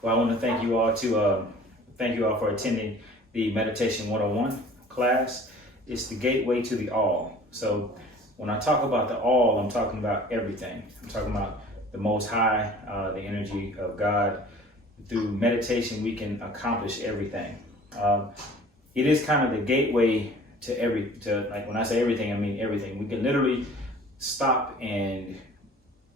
Well, I want to thank you all for attending the Meditation 101 class. It's the gateway to the all. So when I talk about the all, I'm talking about everything. I'm talking about the Most High, the energy of God. Through meditation, we can accomplish everything. It is kind of the gateway to like when I say everything, I mean everything. We can literally stop and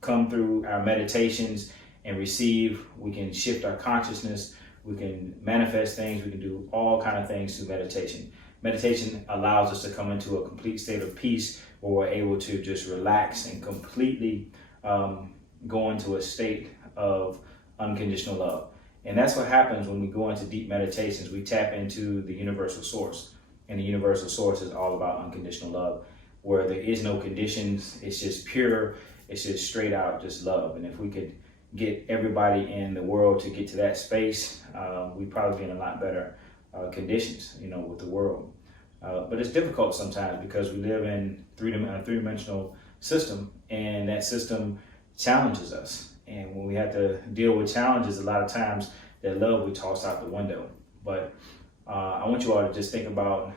come through our meditations and receive. We can shift our consciousness. We can manifest things. We can do all kind of things through meditation. Meditation allows us to come into a complete state of peace where we're able to just relax and completely go into a state of unconditional love. And that's what happens when we go into deep meditations. We tap into the universal source. And the universal source is all about unconditional love, where there is no conditions. It's just pure. It's just straight out just love. And if we could get everybody in the world to get to that space, we'd probably be in a lot better conditions, with the world. But it's difficult sometimes because we live in a three-dimensional system, and that system challenges us. And when we have to deal with challenges, a lot of times that love we toss out the window. But I want you all to just think about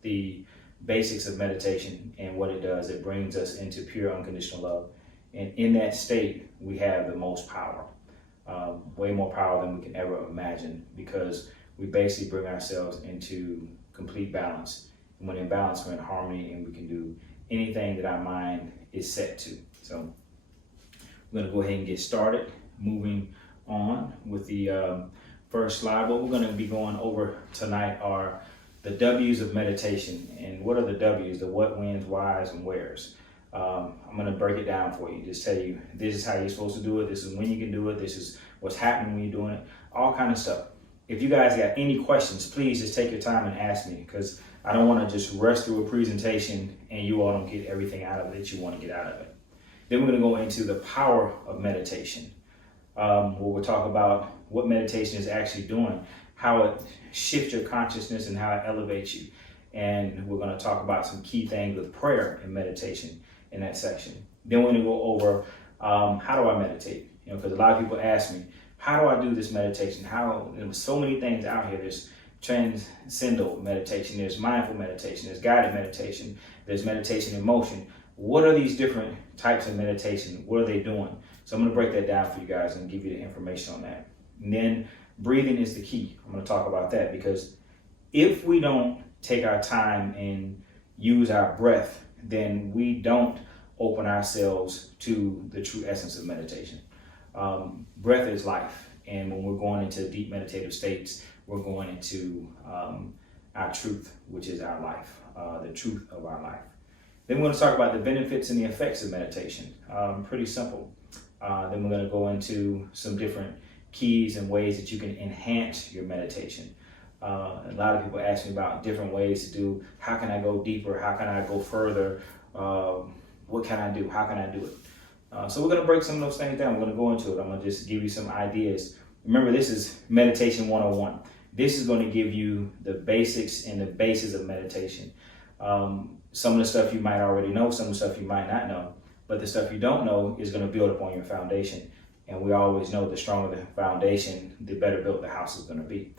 the basics of meditation and what it does. It brings us into pure unconditional love. And in that state, we have the most power, way more power than we can ever imagine, because we basically bring ourselves into complete balance. And when in balance, we're in harmony, and we can do anything that our mind is set to. So we're going to go ahead and get started. Moving on with the first slide. What we're going to be going over tonight are the W's of meditation. And what are the W's? The what, whens, whys, and wheres. I'm going to break it down for you. Just tell you, this is how you're supposed to do it. This is when you can do it. This is what's happening when you're doing it. All kind of stuff. If you guys got any questions, please just take your time and ask me, because I don't want to just rush through a presentation and you all don't get everything out of it that you want to get out of it. Then we're going to go into the power of meditation, where we'll talk about what meditation is actually doing, how it shifts your consciousness and how it elevates you. And we're going to talk about some key things with prayer and meditation in that section. Then we're going to go over how do I meditate? Because a lot of people ask me, how do I do this meditation? There's so many things out here. There's transcendental meditation, there's mindful meditation, there's guided meditation, there's meditation in motion. What are these different types of meditation? What are they doing? So I'm going to break that down for you guys and give you the information on that. And then breathing is the key. I'm going to talk about that, because if we don't take our time and use our breath, then we don't open ourselves to the true essence of meditation. Breath is life. And when we're going into deep meditative states, we're going into our truth, which is our life, the truth of our life. Then we're going to talk about the benefits and the effects of meditation. Pretty simple. Then we're going to go into some different keys and ways that you can enhance your meditation. A lot of people ask me about different ways to do, how can I go deeper? How can I go further? What can I do? How can I do it? So we're going to break some of those things down. We're going to go into it. I'm going to just give you some ideas. Remember, this is Meditation 101. This is going to give you the basics and the basis of meditation. Some of the stuff you might already know, some of the stuff you might not know, but the stuff you don't know is going to build upon your foundation. And we always know the stronger the foundation, the better built the house is going to be.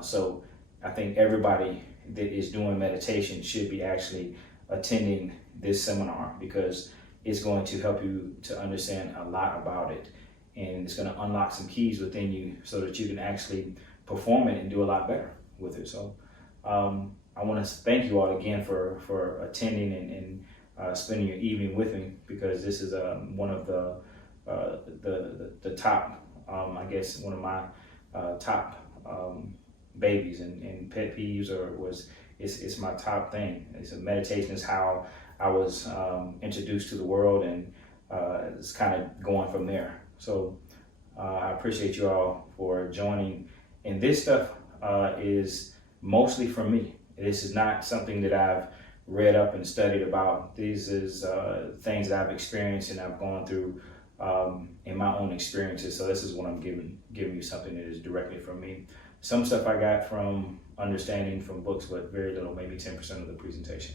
So I think everybody that is doing meditation should be actually attending this seminar, because it's going to help you to understand a lot about it. And it's going to unlock some keys within you so that you can actually perform it and do a lot better with it. So I want to thank you all again for attending and spending your evening with me, because this is one of the top, I guess, one of my top babies and pet peeves, it's my top thing. It's a meditation is how I was introduced to the world, and it's kind of going from there. So I appreciate you all for joining. And this stuff is mostly from me. This is not something that I've read up and studied about. These is things that I've experienced and I've gone through in my own experiences. So this is what I'm giving you, something that is directly from me. Some stuff I got from understanding from books, but very little, maybe 10% of the presentation.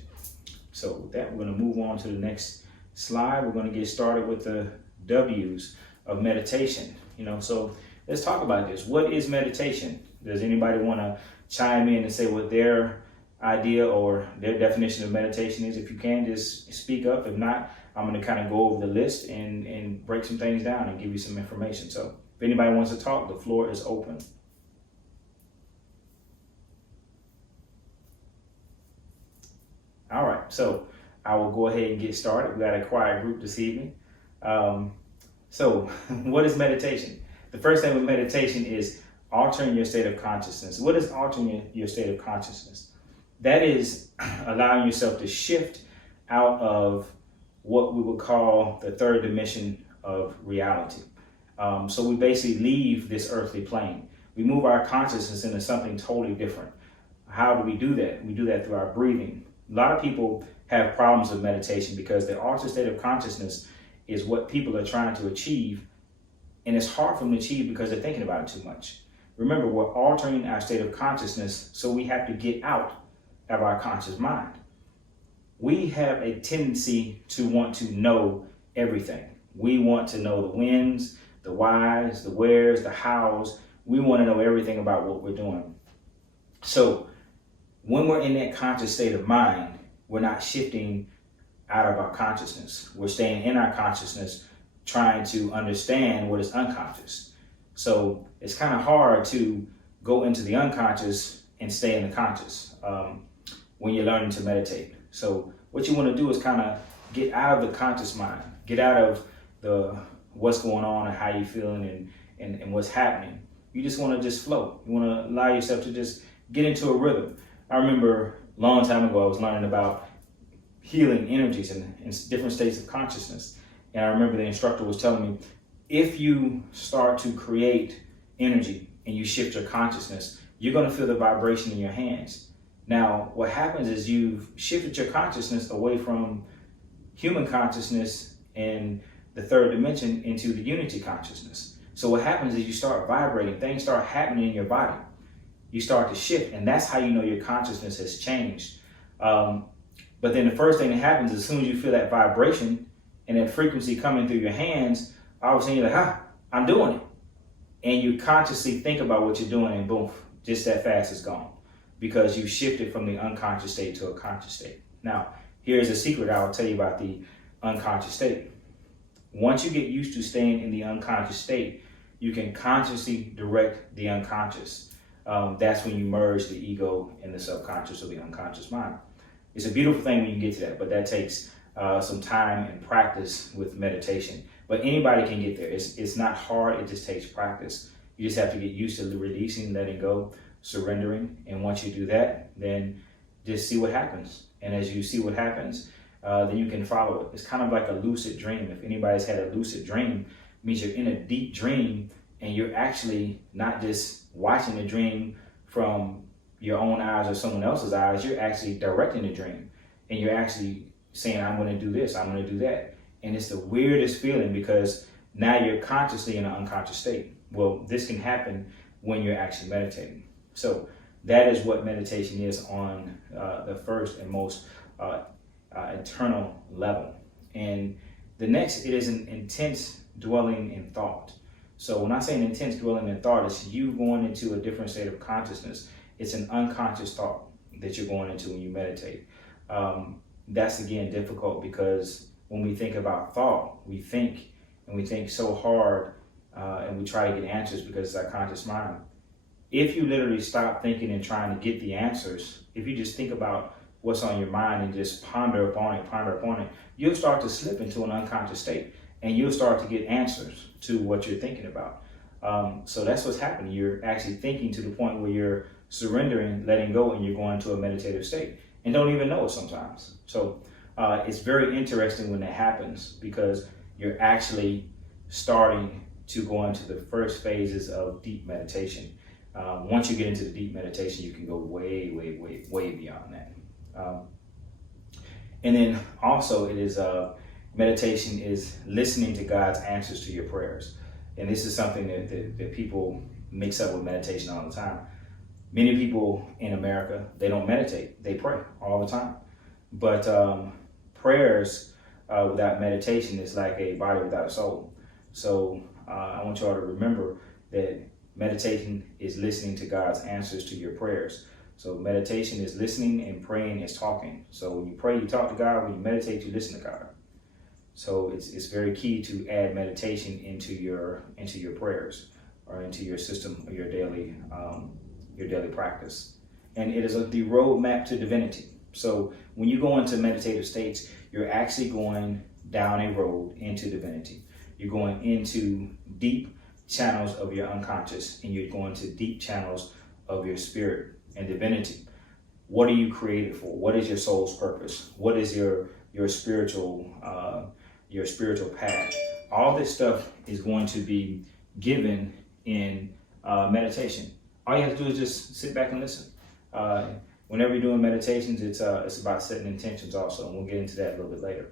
So with that, we're going to move on to the next slide. We're going to get started with the W's of meditation. So let's talk about this. What is meditation? Does anybody want to chime in and say what their idea or their definition of meditation is? If you can, just speak up. If not, I'm going to kind of go over the list and break some things down and give you some information. So if anybody wants to talk, the floor is open. All right, so I will go ahead and get started. We got a quiet group this evening. So what is meditation? The first thing with meditation is altering your state of consciousness. What is altering your state of consciousness? That is allowing yourself to shift out of what we would call the third dimension of reality. So we basically leave this earthly plane. We move our consciousness into something totally different. How do we do that? We do that through our breathing. A lot of people have problems with meditation because the altered state of consciousness is what people are trying to achieve, and it's hard for them to achieve because they're thinking about it too much. Remember, we're altering our state of consciousness, so we have to get out of our conscious mind. We have a tendency to want to know everything. We want to know the whens, the whys, the wheres, the hows. We want to know everything about what we're doing. So when we're in that conscious state of mind, we're not shifting out of our consciousness. We're staying in our consciousness, trying to understand what is unconscious. So it's kind of hard to go into the unconscious and stay in the conscious when you're learning to meditate. So what you want to do is kind of get out of the conscious mind, get out of the what's going on and how you're feeling and what's happening. You just want to just flow. You want to allow yourself to just get into a rhythm. I remember a long time ago, I was learning about healing energies and different states of consciousness. And I remember the instructor was telling me, if you start to create energy and you shift your consciousness, you're going to feel the vibration in your hands. Now, what happens is you've shifted your consciousness away from human consciousness and the third dimension into the unity consciousness. So what happens is you start vibrating, things start happening in your body. You start to shift, and that's how you know your consciousness has changed. But then the first thing that happens is as soon as you feel that vibration and that frequency coming through your hands, all of a sudden you're like, I'm doing it. And you consciously think about what you're doing, and boom, just that fast it's gone. Because you shifted from the unconscious state to a conscious state. Now, here's a secret I will tell you about the unconscious state. Once you get used to staying in the unconscious state, you can consciously direct the unconscious. That's when you merge the ego and the subconscious or the unconscious mind. It's a beautiful thing when you get to that, but that takes some time and practice with meditation. But anybody can get there. It's not hard, it just takes practice. You just have to get used to releasing, letting go, surrendering. And once you do that, then just see what happens. And as you see what happens, then you can follow it. It's kind of like a lucid dream. If anybody's had a lucid dream, it means you're in a deep dream and you're actually not just watching the dream from your own eyes or someone else's eyes. You're actually directing the dream, and you're actually saying, I'm going to do this, I'm going to do that. And it's the weirdest feeling because now you're consciously in an unconscious state. Well, this can happen when you're actually meditating. So that is what meditation is on the first and most internal level. And the next, it is an intense dwelling in thought. So when I say an intense dwelling in thought, it's you going into a different state of consciousness. It's an unconscious thought that you're going into when you meditate. That's again difficult because when we think about thought, we think so hard and we try to get answers because it's our conscious mind. If you literally stop thinking and trying to get the answers, if you just think about what's on your mind and just ponder upon it, you'll start to slip into an unconscious state and you'll start to get answers to what you're thinking about. So that's what's happening. You're actually thinking to the point where you're surrendering, letting go, and you're going to a meditative state and don't even know it sometimes. So it's very interesting when that happens because you're actually starting to go into the first phases of deep meditation. Once you get into the deep meditation, you can go way, way, way, way beyond that. And then also it is meditation is listening to God's answers to your prayers. And this is something that people mix up with meditation all the time. Many people in America, they don't meditate, they pray all the time. But prayers without meditation is like a body without a soul. So I want you all to remember that meditation is listening to God's answers to your prayers. So meditation is listening, and praying is talking. So when you pray, you talk to God. When you meditate, you listen to God. So it's very key to add meditation into your prayers, or into your system, or your daily practice. And it is the roadmap to divinity. So when you go into meditative states, you're actually going down a road into divinity. You're going into deep channels of your unconscious, and you're going to deep channels of your spirit and divinity. What are you created for? What is your soul's purpose? What is your spiritual path? All this stuff is going to be given in meditation. All you have to do is just sit back and listen. Whenever you're doing meditations, it's about setting intentions also, and we'll get into that a little bit later.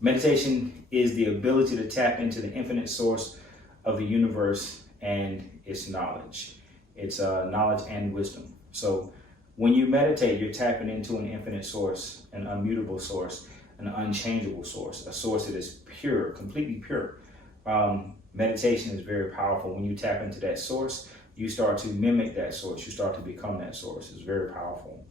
Meditation is the ability to tap into the infinite source of the universe and its knowledge. It's knowledge and wisdom. So when you meditate, you're tapping into an infinite source, an immutable source, an unchangeable source, a source that is pure, completely pure. Meditation is very powerful. When you tap into that source, you start to mimic that source. You start to become that source. It's very powerful.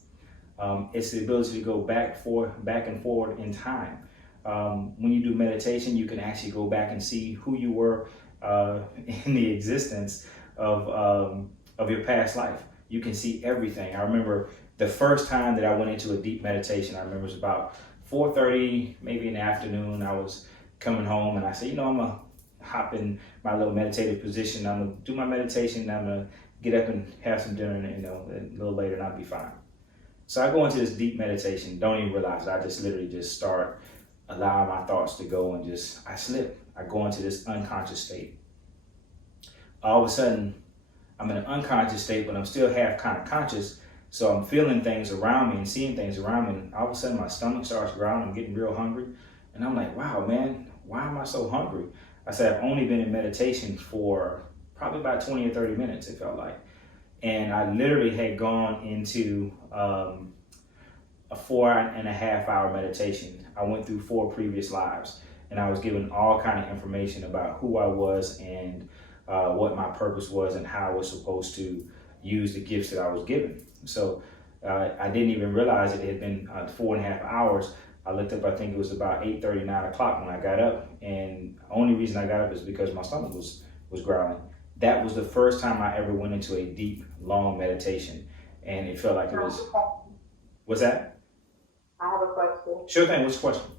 It's the ability to go back and forward in time. When you do meditation, you can actually go back and see who you were in the existence of your past life. You can see everything. I remember the first time that I went into a deep meditation. I remember it was about 4:30, maybe in the afternoon. I was coming home, and I said, I'm gonna hop in my little meditative position. I'm gonna do my meditation. I'm gonna get up and have some dinner, and a little later, and I'll be fine. So I go into this deep meditation. Don't even realize it. I just literally just start allowing my thoughts to go, and I slip. I go into this unconscious state. All of a sudden, I'm in an unconscious state, but I'm still half kind of conscious. So I'm feeling things around me and seeing things around me. And all of a sudden, my stomach starts growling. I'm getting real hungry. And I'm like, wow, man, why am I so hungry? I said, I've only been in meditation for probably about 20 or 30 minutes, it felt like. And I literally had gone into a 4.5 hour meditation. I went through 4 previous lives, and I was given all kind of information about who I was and what my purpose was and how I was supposed to use the gifts that I was given. So I didn't even realize it had been 4.5 hours. I looked up, I think it was about 8:30, 9 o'clock when I got up. And the only reason I got up is because my stomach was growling. That was the first time I ever went into a deep, long meditation. And it felt like it was... What's that? I have a question. Sure thing, what's the question?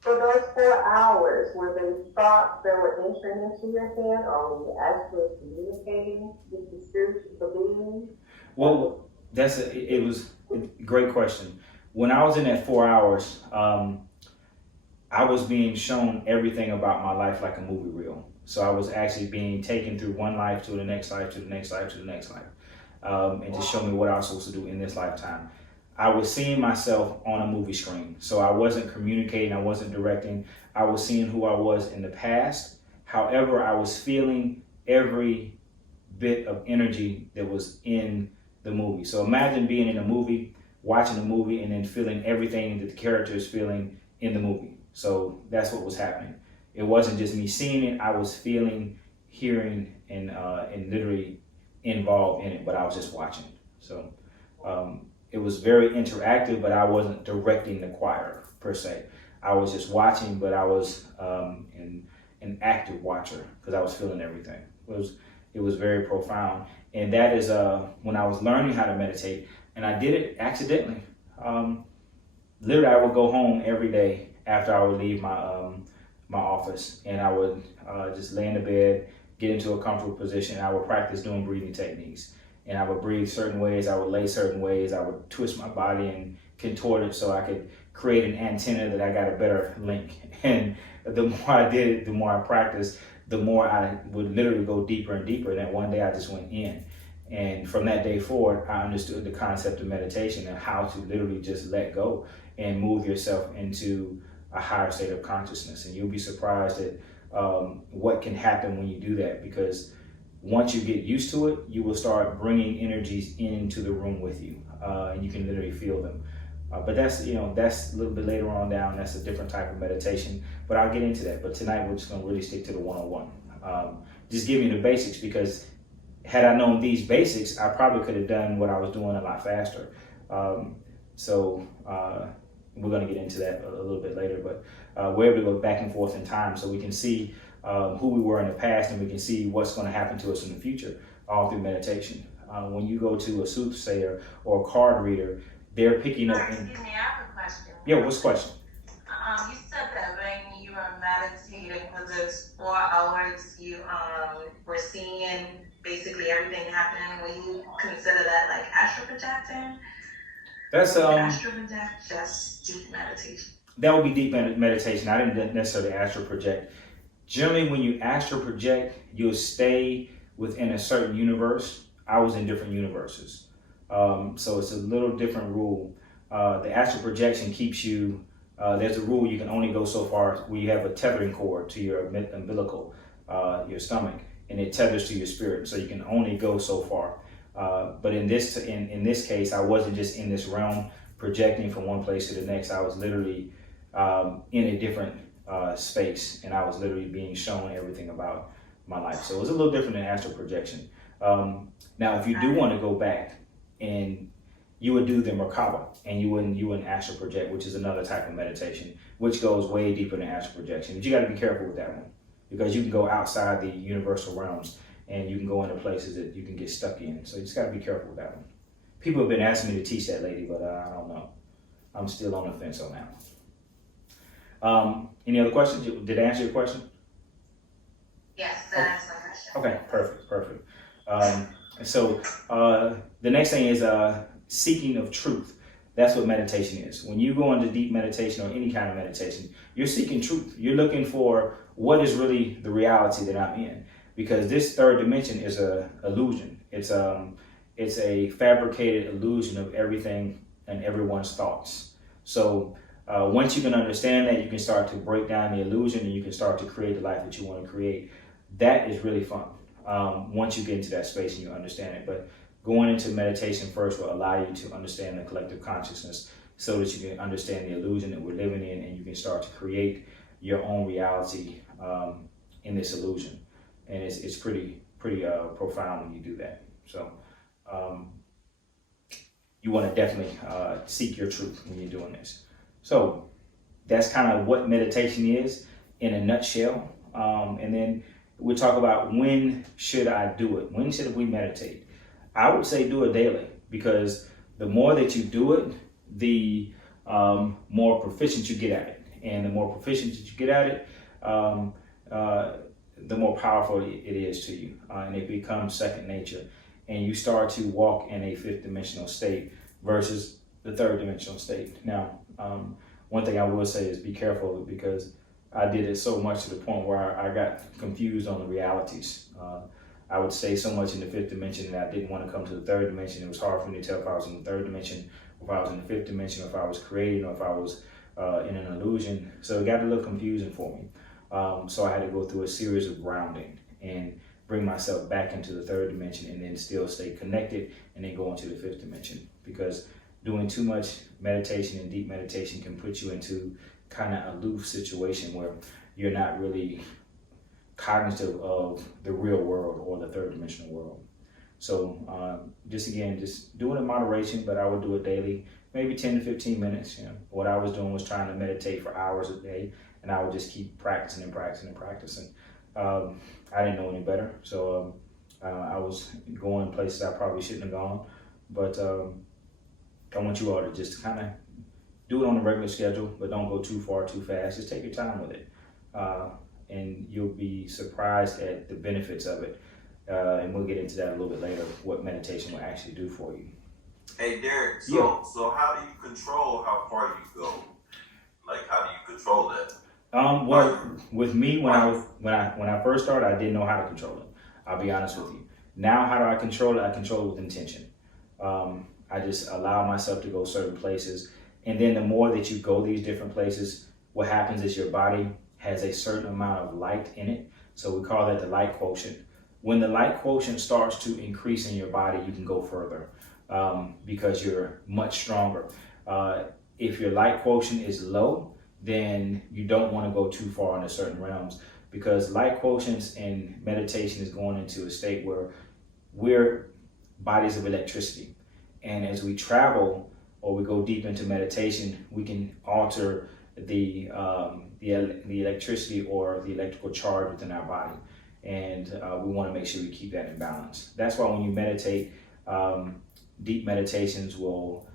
For those 4 hours, were they thoughts that were entering into your head, or were you actually communicating with the spiritual being? Well, it was a great question. When I was in that 4 hours, I was being shown everything about my life like a movie reel. So I was actually being taken through one life to the next life, to the next life, to the next life, and to show me what I was supposed to do in this lifetime. I was seeing myself on a movie screen. So I wasn't communicating, I wasn't directing. I was seeing who I was in the past. However, I was feeling every bit of energy that was in the movie. So imagine being in a movie, watching a movie, and then feeling everything that the character is feeling in the movie. So that's what was happening. It wasn't just me seeing it, I was feeling, hearing, and literally involved in it, but I was just watching. So it was very interactive, but I wasn't directing the choir per se. I was just watching, but I was an active watcher because I was feeling everything. It was very profound. And that is when I was learning how to meditate, and I did it accidentally. Literally, I would go home every day after I would leave my office, and I would just lay in the bed, get into a comfortable position, and I would practice doing breathing techniques. And I would breathe certain ways, I would lay certain ways, I would twist my body and contort it so I could create an antenna that I got a better link. And the more I did it, the more I practiced, the more I would literally go deeper and deeper. And then one day I just went in. And from that day forward, I understood the concept of meditation and how to literally just let go and move yourself into a higher state of consciousness. And you'll be surprised at what can happen when you do that, because once you get used to it, you will start bringing energies into the room with you, and you can literally feel them. But that's a little bit later on down. That's a different type of meditation, but I'll get into that. But tonight we're just going to really stick to the 101. Just give me the basics, because had I known these basics, I probably could have done what I was doing a lot faster. So we're going to get into that a little bit later, but we're able to go back and forth in time so we can see who we were in the past, and we can see what's going to happen to us in the future, all through meditation. When you go to a soothsayer or a card reader, they're picking up. Excuse me, I have a question. Yeah, what's the question? You said that when you were meditating for those 4 hours, you were seeing basically everything happening. Will you consider that like astral projecting? That's Astral project, just deep meditation. That would be deep meditation. I didn't necessarily astral project. Generally, when you astral project, you'll stay within a certain universe. I was in different universes, so it's a little different rule. The astral projection keeps you. There's a rule: you can only go so far where you have a tethering cord to your umbilical, your stomach, and it tethers to your spirit. So you can only go so far. But in this case, I wasn't just in this realm projecting from one place to the next. I was literally in a different space, and I was literally being shown everything about my life. So it was a little different than astral projection. Now, if you do want to go back, and you would do the Merkaba, and you wouldn't astral project, which is another type of meditation, which goes way deeper than astral projection. But you got to be careful with that one, because you can go outside the universal realms, and you can go into places that you can get stuck in. So you just got to be careful with that one. People have been asking me to teach that lately, but I don't know. I'm still on the fence on that. Any other questions? Did I answer your question? Yes, that's my question. Okay, perfect. So the next thing is seeking of truth. That's what meditation is. When you go into deep meditation or any kind of meditation, you're seeking truth. You're looking for what is really the reality that I'm in. Because this third dimension is a illusion. It's a fabricated illusion of everything and everyone's thoughts. So once you can understand that, you can start to break down the illusion, and you can start to create the life that you want to create. That is really fun once you get into that space and you understand it. But going into meditation first will allow you to understand the collective consciousness, so that you can understand the illusion that we're living in, and you can start to create your own reality in this illusion. And it's pretty profound when you do that. So you want to definitely seek your truth when you're doing this. So that's kind of what meditation is in a nutshell. And then we'll talk about, when should I do it? When should we meditate? I would say do it daily, because the more that you do it, the more proficient you get at it. And the more proficient that you get at it, the more powerful it is to you, and it becomes second nature, and you start to walk in a fifth dimensional state versus the third dimensional state. Now, one thing I will say is be careful, because I did it so much to the point where I got confused on the realities. I would stay so much in the fifth dimension that I didn't want to come to the third dimension. It was hard for me to tell if I was in the third dimension, or if I was in the fifth dimension, or if I was creating, or if I was in an illusion. So it got a little confusing for me. So I had to go through a series of grounding and bring myself back into the third dimension, and then still stay connected, and then go into the fifth dimension. Because doing too much meditation and deep meditation can put you into kind of aloof situation where you're not really cognitive of the real world or the third dimensional world. So just do it in moderation, but I would do it daily, maybe 10 to 15 minutes. What I was doing was trying to meditate for hours a day, and I would just keep practicing. I didn't know any better, so I was going places I probably shouldn't have gone. But I want you all to just kind of do it on a regular schedule, but don't go too far too fast. Just take your time with it, and you'll be surprised at the benefits of it. And we'll get into that a little bit later, what meditation will actually do for you. Hey Derek, so how do you control how far you go? Like, how do you control that? Well, with me, when I first started, I didn't know how to control it. I'll be honest with you. Now, how do I control it? I control it with intention. I just allow myself to go certain places, and then the more that you go these different places, what happens is your body has a certain amount of light in it. So we call that the light quotient. When the light quotient starts to increase in your body, you can go further because you're much stronger. If your light quotient is low, then you don't want to go too far into certain realms, because light quotients and meditation is going into a state where we're bodies of electricity. And as we travel or we go deep into meditation, we can alter the electricity or the electrical charge within our body. And we want to make sure we keep that in balance. That's why when you meditate, deep meditations will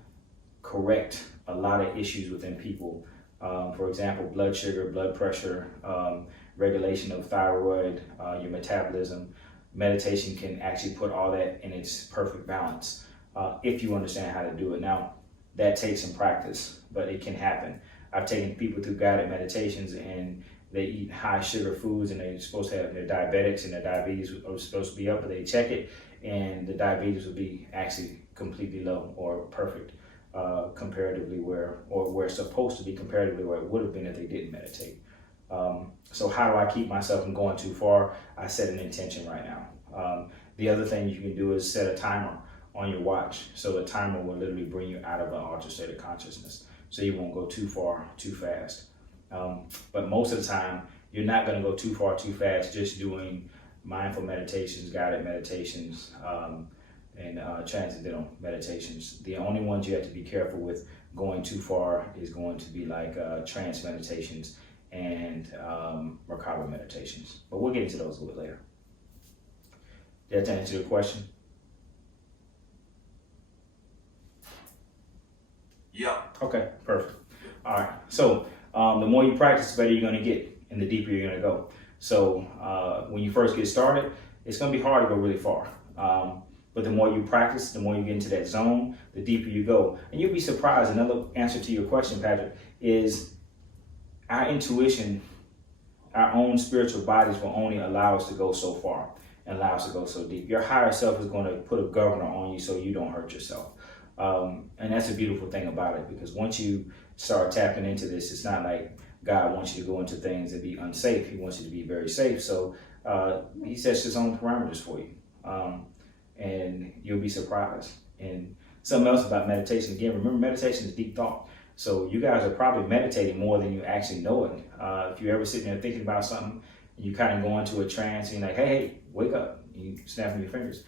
correct a lot of issues within people. For example, blood sugar, blood pressure, regulation of thyroid, your metabolism. Meditation can actually put all that in its perfect balance if you understand how to do it. Now, that takes some practice, but it can happen. I've taken people through guided meditations and they eat high sugar foods and they're supposed to have their diabetics and their diabetes are supposed to be up, but they check it and the diabetes will be actually completely low or perfect comparatively where it's supposed to be comparatively where it would have been if they didn't meditate. So how do I keep myself from going too far? I set an intention right now. The other thing you can do is set a timer on your watch. So the timer will literally bring you out of an altered state of consciousness. So you won't go too far, too fast. But most of the time, you're not going to go too far, too fast just doing mindful meditations, guided meditations, and transcendental meditations. The only ones you have to be careful with going too far is going to be like trance meditations and Merkaba meditations. But we'll get into those a little bit later. Did that answer your question? Yeah. Okay, perfect. All right. So the more you practice, the better you're going to get and the deeper you're going to go. So when you first get started, it's going to be hard to go really far. But the more you practice, the more you get into that zone, the deeper you go. And you'll be surprised. Another answer to your question, Patrick, is our intuition, our own spiritual bodies will only allow us to go so far and allow us to go so deep. Your higher self is going to put a governor on you so you don't hurt yourself. And that's a beautiful thing about it, because once you start tapping into this, it's not like God wants you to go into things and be unsafe. He wants you to be very safe. So he sets his own parameters for you. And you'll be surprised. And something else about meditation, again, remember meditation is deep thought. So you guys are probably meditating more than you actually know it. If you're ever sitting there thinking about something and you kind of go into a trance and you're like, hey, wake up, you snapping your fingers.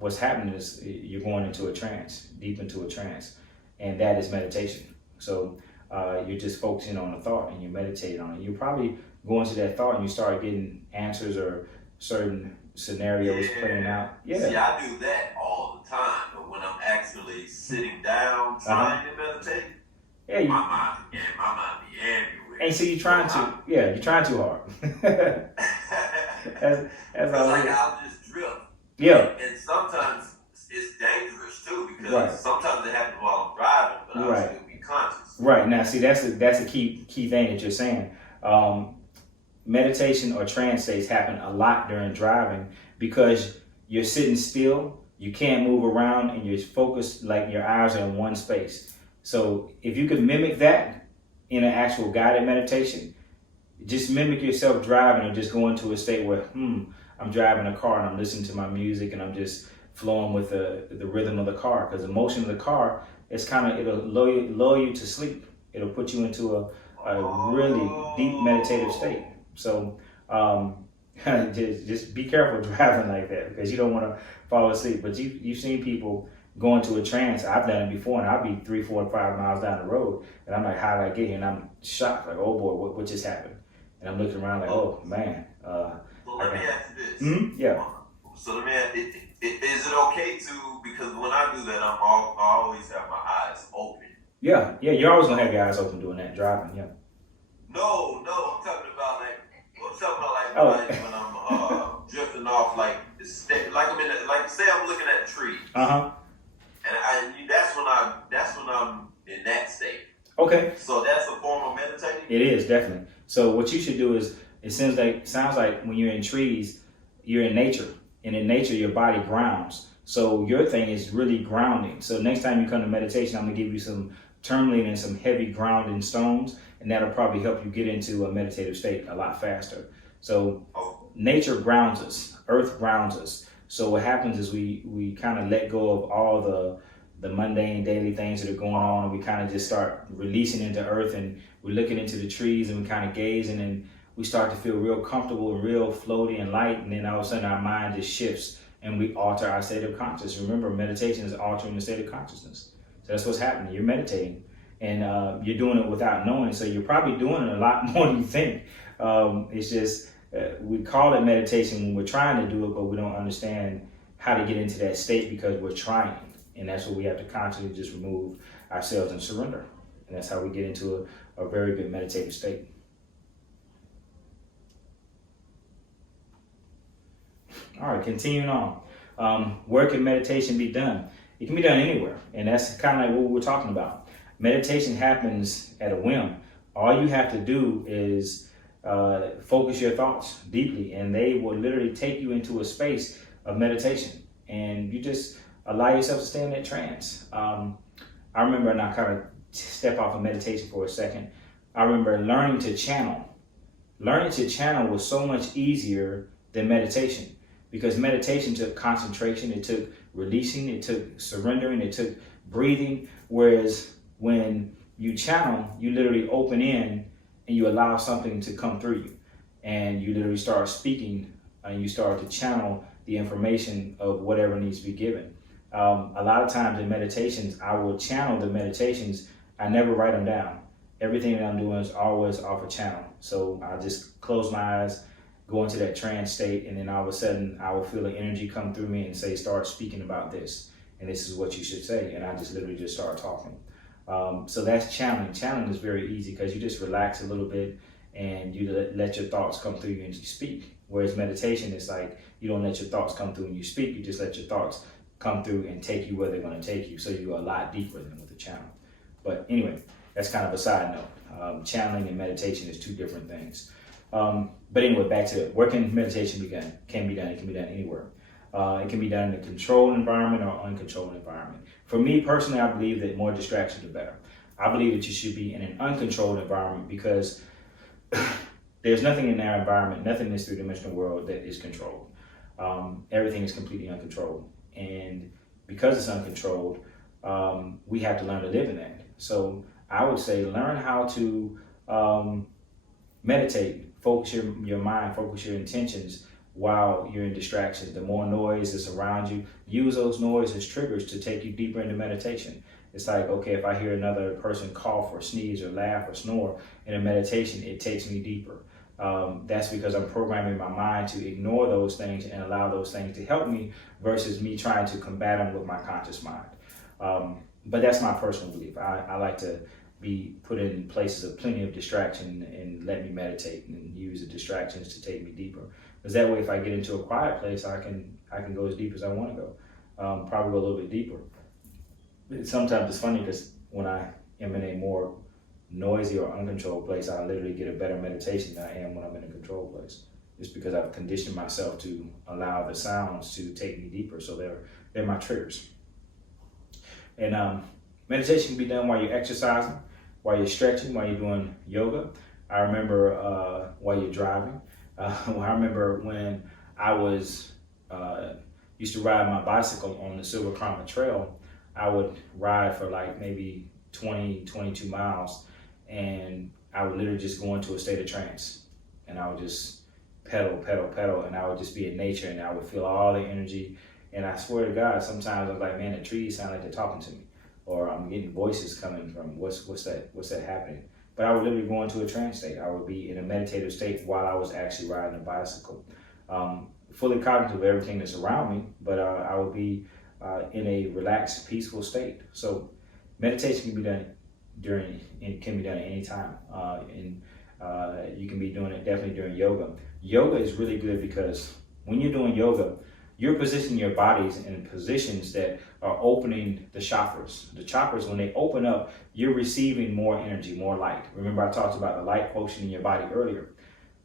What's happening is you're going into a trance, deep into a trance, and that is meditation. So you're just focusing on the thought and you're meditating on it. You probably go into that thought and you start getting answers or certain scenarios playing out. Yeah. See, I do that all the time, but when I'm actually sitting down trying to meditate, my mind be everywhere. And so you're trying to, you're trying too hard. As I'll just drift. Yeah. And sometimes it's dangerous too, because sometimes it happens while I'm driving, but I'll still be conscious. Right. Now, see, that's a key thing that you're saying. Meditation or trance states happen a lot during driving because you're sitting still, you can't move around, and you're focused, like your eyes are in one space. So if you could mimic that in an actual guided meditation, just mimic yourself driving and just go into a state where, I'm driving a car and I'm listening to my music and I'm just flowing with the rhythm of the car, because the motion of the car is it'll lull you to sleep. It'll put you into a really deep meditative state. So just be careful driving like that, because you don't want to fall asleep. But you've seen people go into a trance. I've done it before, and I'll be 3, 4, 5 miles down the road, and I'm like, how did I get here? And I'm shocked, like, oh boy, what just happened? And I'm looking around like, oh man. So let me ask you this. Yeah. So let me ask, is it okay to, because when I do that, I always have my eyes open. Yeah, you're always gonna have your eyes open doing that, driving, yeah. No, I'm talking about when I'm drifting off, like I'm in, say I'm looking at trees. And that's when I'm in that state. Okay. So that's a form of meditating? It is, definitely. So what you should do is, it sounds like when you're in trees, you're in nature. And in nature, your body grounds. So your thing is really grounding. So next time you come to meditation, I'm going to give you some tourmaline and some heavy grounding stones. And that'll probably help you get into a meditative state a lot faster. So nature grounds us. Earth grounds us. So what happens is we kind of let go of all the mundane daily things that are going on, and we kind of just start releasing into earth, and we're looking into the trees and we're kind of gazing, and we start to feel real comfortable and real floaty and light, and then all of a sudden our mind just shifts and we alter our state of consciousness. Remember, meditation is altering the state of consciousness. So that's what's happening. You're meditating, and you're doing it without knowing, so you're probably doing it a lot more than you think. It's just, we call it meditation when we're trying to do it, but we don't understand how to get into that state because we're trying. And that's what we have to consciously just remove ourselves and surrender. And that's how we get into a very good meditative state. All right, continuing on. Where can meditation be done? It can be done anywhere. And that's kind of like what we were talking about. Meditation happens at a whim. All you have to do is focus your thoughts deeply, and they will literally take you into a space of meditation. And you just allow yourself to stay in that trance. I remember, and I kind of step off of meditation for a second, I remember learning to channel. Learning to channel was so much easier than meditation, because meditation took concentration, it took releasing, it took surrendering, it took breathing, whereas when you channel, you literally open in and you allow something to come through you, and you literally start speaking and you start to channel the information of whatever needs to be given. A lot of times in meditations, I will channel the meditations. I never write them down. Everything that I'm doing is always off a channel. So I just close my eyes, go into that trance state, and then all of a sudden I will feel the energy come through me and say, start speaking about this. And this is what you should say. And I just literally just start talking. So that's channeling. Channeling is very easy because you just relax a little bit and you let your thoughts come through you and you speak. Whereas meditation is like, you don't let your thoughts come through and you speak. You just let your thoughts come through and take you where they're going to take you. So you're a lot deeper than with the channel. But anyway, that's kind of a side note. Channeling and meditation is two different things. But anyway, back to it. Where can meditation be done? It can be done anywhere. It can be done in a controlled environment or uncontrolled environment. For me personally, I believe that more distractions are better. I believe that you should be in an uncontrolled environment because there's nothing in our environment, nothing in this three-dimensional world that is controlled. Everything is completely uncontrolled. And because it's uncontrolled, we have to learn to live in that. So I would say learn how to meditate, focus your mind, focus your intentions while you're in distractions. The more noise that's around you, use those noises as triggers to take you deeper into meditation. It's like, okay, if I hear another person cough or sneeze or laugh or snore in a meditation, it takes me deeper. That's because I'm programming my mind to ignore those things and allow those things to help me versus me trying to combat them with my conscious mind. But that's my personal belief. I like to be put in places of plenty of distraction and let me meditate and use the distractions to take me deeper. Because that way, if I get into a quiet place, I can go as deep as I want to go. Probably go a little bit deeper. But sometimes it's funny because when I am in a more noisy or uncontrolled place, I literally get a better meditation than I am when I'm in a controlled place. Just because I've conditioned myself to allow the sounds to take me deeper. So they're my triggers. And meditation can be done while you're exercising, while you're stretching, while you're doing yoga. I remember while you're driving. I remember when I was used to ride my bicycle on the Silver Climber Trail. I would ride for like maybe 20, 22 miles, and I would literally just go into a state of trance, and I would just pedal, and I would just be in nature, and I would feel all the energy. And I swear to God, sometimes I was like, man, the trees sound like they're talking to me, or I'm getting voices coming from what's that happening. But I would literally go into a trance state. I would be in a meditative state while I was actually riding a bicycle. Fully cognitive of everything that's around me, but I would be in a relaxed, peaceful state. So meditation can be done at any time. You can be doing it definitely during yoga. Yoga is really good because when you're doing yoga, you're positioning your bodies in positions that are opening the chakras. The chakras, when they open up, you're receiving more energy, more light. Remember, I talked about the light quotient in your body earlier.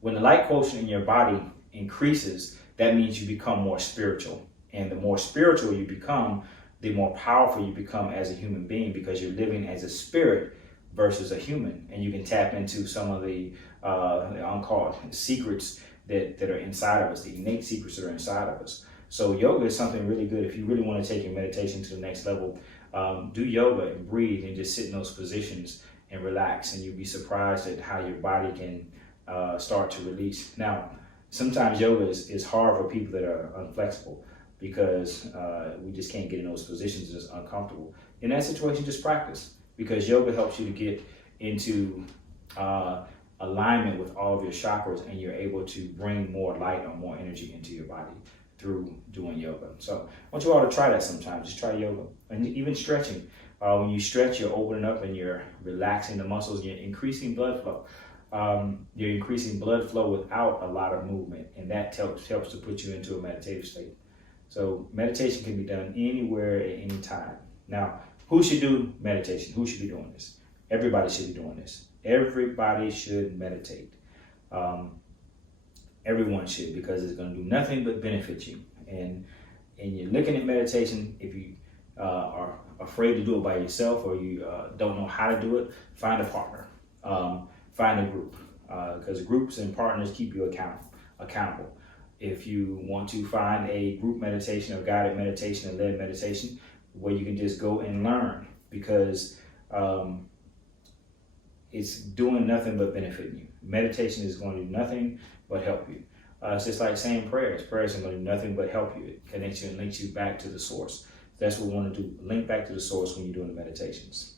When the light quotient in your body increases, that means you become more spiritual. And the more spiritual you become, the more powerful you become as a human being, because you're living as a spirit versus a human. And you can tap into some of the uncalled secrets that are inside of us, the innate secrets that are inside of us. So yoga is something really good. If you really want to take your meditation to the next level, do yoga and breathe and just sit in those positions and relax. And you'll be surprised at how your body can start to release. Now, sometimes yoga is hard for people that are unflexible because we just can't get in those positions. It's uncomfortable. In that situation, just practice, because yoga helps you to get into alignment with all of your chakras, and you're able to bring more light or more energy into your body through doing yoga. So I want you all to try that sometime. Just try yoga, and even stretching. When you stretch, you're opening up and you're relaxing the muscles. You're increasing blood flow. You're increasing blood flow without a lot of movement, and that helps to put you into a meditative state. So meditation can be done anywhere at any time. Now, who should do meditation? Who should be doing this? Everybody should be doing this. Everybody should meditate. Everyone should, because it's going to do nothing but benefit you. And you're looking at meditation, if you are afraid to do it by yourself, or you don't know how to do it, find a partner. Find a group, because groups and partners keep you accountable. If you want to find a group meditation or guided meditation or led meditation where you can just go and learn, because it's doing nothing but benefiting you. Meditation is going to do nothing but help you. It's just like saying prayers. Prayers are going to do nothing but help you. It connects you and links you back to the source. That's what we want to do, link back to the source when you're doing the meditations.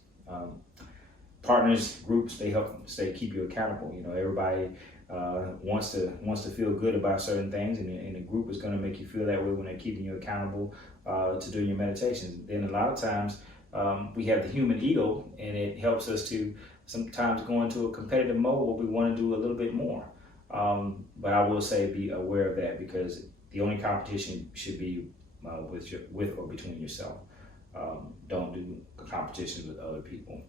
Partners, groups, they help keep you accountable. You know, everybody wants to feel good about certain things, and the group is going to make you feel that way when they're keeping you accountable to doing your meditations. Then a lot of times we have the human ego, and it helps us to sometimes go into a competitive mode where we want to do a little bit more. But I will say, be aware of that, because the only competition should be with or between yourself. Don't do competitions with other people.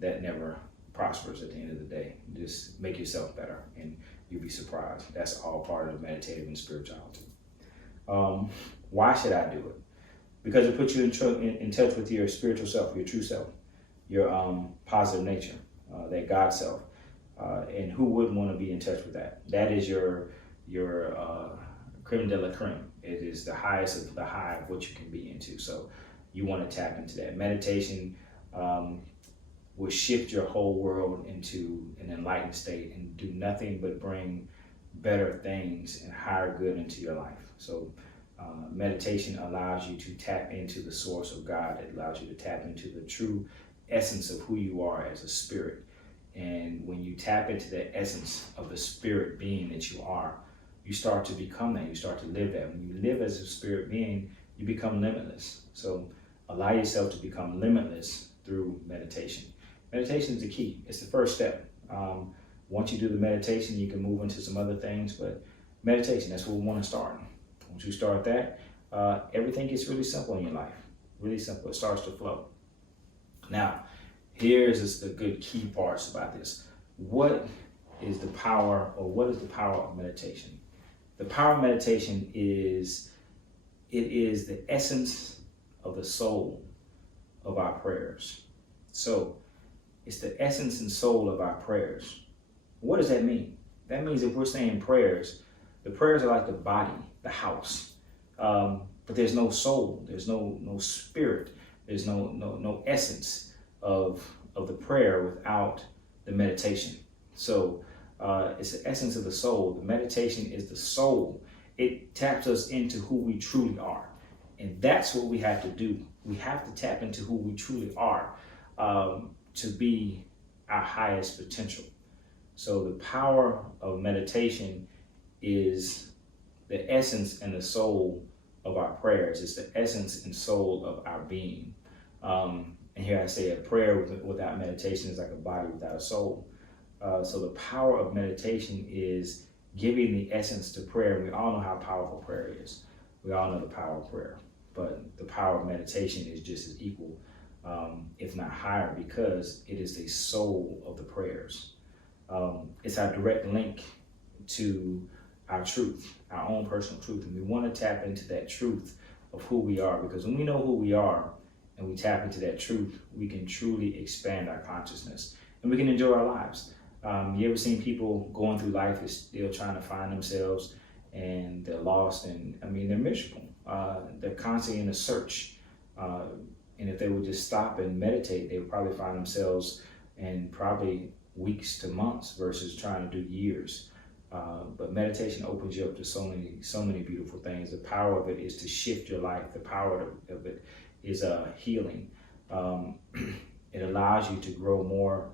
That never prospers at the end of the day. Just make yourself better, and you'll be surprised. That's all part of meditative and spirituality. Why should I do it? Because it puts you in touch with your spiritual self, your true self, your positive nature, that God self. And who wouldn't want to be in touch with that? That is your creme de la creme. It is the highest of the high of what you can be into. So you want to tap into that. Meditation will shift your whole world into an enlightened state and do nothing but bring better things and higher good into your life. So meditation allows you to tap into the source of God. It allows you to tap into the true essence of who you are as a spirit. And when you tap into the essence of the spirit being that you are, you start to become that. You start to live that. When you live as a spirit being, you become limitless. So allow yourself to become limitless through meditation. Meditation is the key. It's the first step. Once you do the meditation, you can move into some other things, but meditation, that's where we want to start. Once you start that, everything gets really simple in your life. Really simple. It starts to flow. Now, here's the good key parts about this. What is the power of meditation? The power of meditation is the essence of the soul of our prayers. So it's the essence and soul of our prayers. What does that mean? That means if we're saying prayers, the prayers are like the body, the house. But there's no soul, there's no spirit, there's no essence of the prayer without the meditation. So it's the essence of the soul. The meditation is the soul. It taps us into who we truly are. And that's what we have to do. We have to tap into who we truly are to be our highest potential. So the power of meditation is the essence and the soul of our prayers. It's the essence and soul of our being. And here I say a prayer without meditation is like a body without a soul. So the power of meditation is giving the essence to prayer. We all know how powerful prayer is. We all know the power of prayer. But the power of meditation is just as equal, if not higher, because it is the soul of the prayers. It's our direct link to our truth, our own personal truth. And we want to tap into that truth of who we are, because when we know who we are and we tap into that truth, we can truly expand our consciousness and we can enjoy our lives. You ever seen people going through life and still trying to find themselves, and they're lost, and they're miserable. They're constantly in a search. And if they would just stop and meditate, they would probably find themselves and probably weeks to months versus trying to do years. But meditation opens you up to so many beautiful things. The power of it is to shift your life. The power of it is healing. It allows you to grow more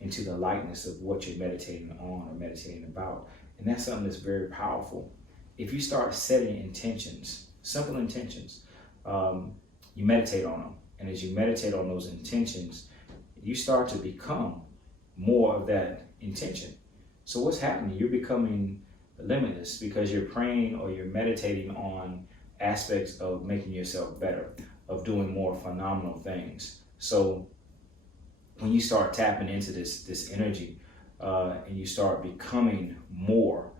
into the lightness of what you're meditating on or meditating about. And that's something that's very powerful. If you start setting intentions, simple intentions, you meditate on them. And as you meditate on those intentions, you start to become more of that intention. So what's happening? You're becoming limitless because you're praying or you're meditating on aspects of making yourself better, of doing more phenomenal things. So when you start tapping into this energy and you start becoming more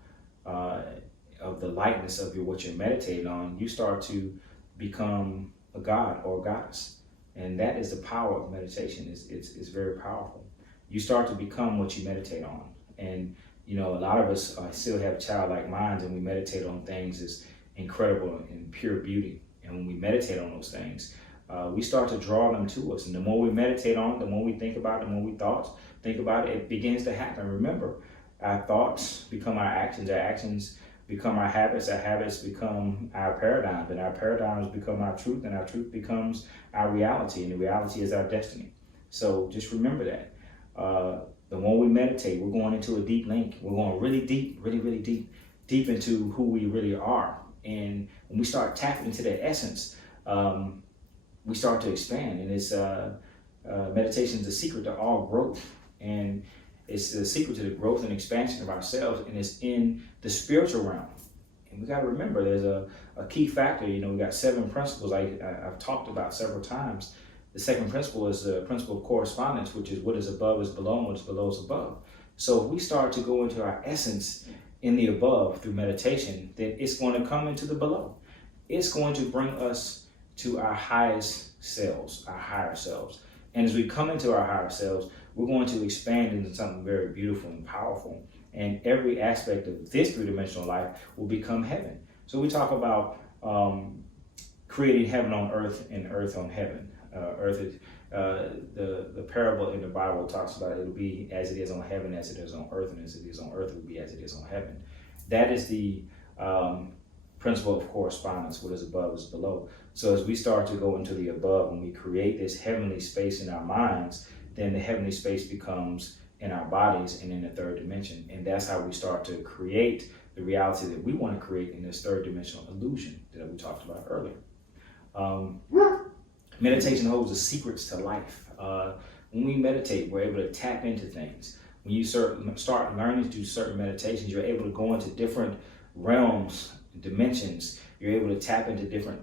of the lightness of what you're meditating on, you start to become a god or a goddess. And that is the power of meditation. It's very powerful. You start to become what you meditate on. And, you know, a lot of us still have childlike minds, and we meditate on things as incredible and pure beauty. And when we meditate on those things, we start to draw them to us. And the more we meditate on it, the more we think about it, the more we think about it, it begins to happen. Remember, our thoughts become our actions become our habits become our paradigms, and our paradigms become our truth, and our truth becomes our reality, and the reality is our destiny. So just remember that. The more we meditate, we're going into a deep link. We're going really deep, really deep into who we really are. And when we start tapping into that essence, we start to expand. And it's meditation is the secret to all growth. And it's the secret to the growth and expansion of ourselves, and it's in the spiritual realm. And we got to remember there's a key factor. You know, we got 7 principles I've talked about several times. The second principle is the principle of correspondence, which is what is above is below and what is below is above. So if we start to go into our essence in the above through meditation, then it's going to come into the below. It's going to bring us to our highest selves, our higher selves. And as we come into our higher selves, we're going to expand into something very beautiful and powerful. And every aspect of this three-dimensional life will become heaven. So we talk about creating heaven on earth and earth on heaven. The parable in the Bible talks about it'll be as it is on heaven, as it is on earth, and as it is on earth, it will be as it is on heaven. That is the principle of correspondence. What is above is below. So as we start to go into the above, when we create this heavenly space in our minds, then the heavenly space becomes in our bodies and in the third dimension. And that's how we start to create the reality that we want to create in this third dimensional illusion that we talked about earlier. Meditation holds the secrets to life. When we meditate, we're able to tap into things. When you start learning to do certain meditations, you're able to go into different realms, dimensions. You're able to tap into different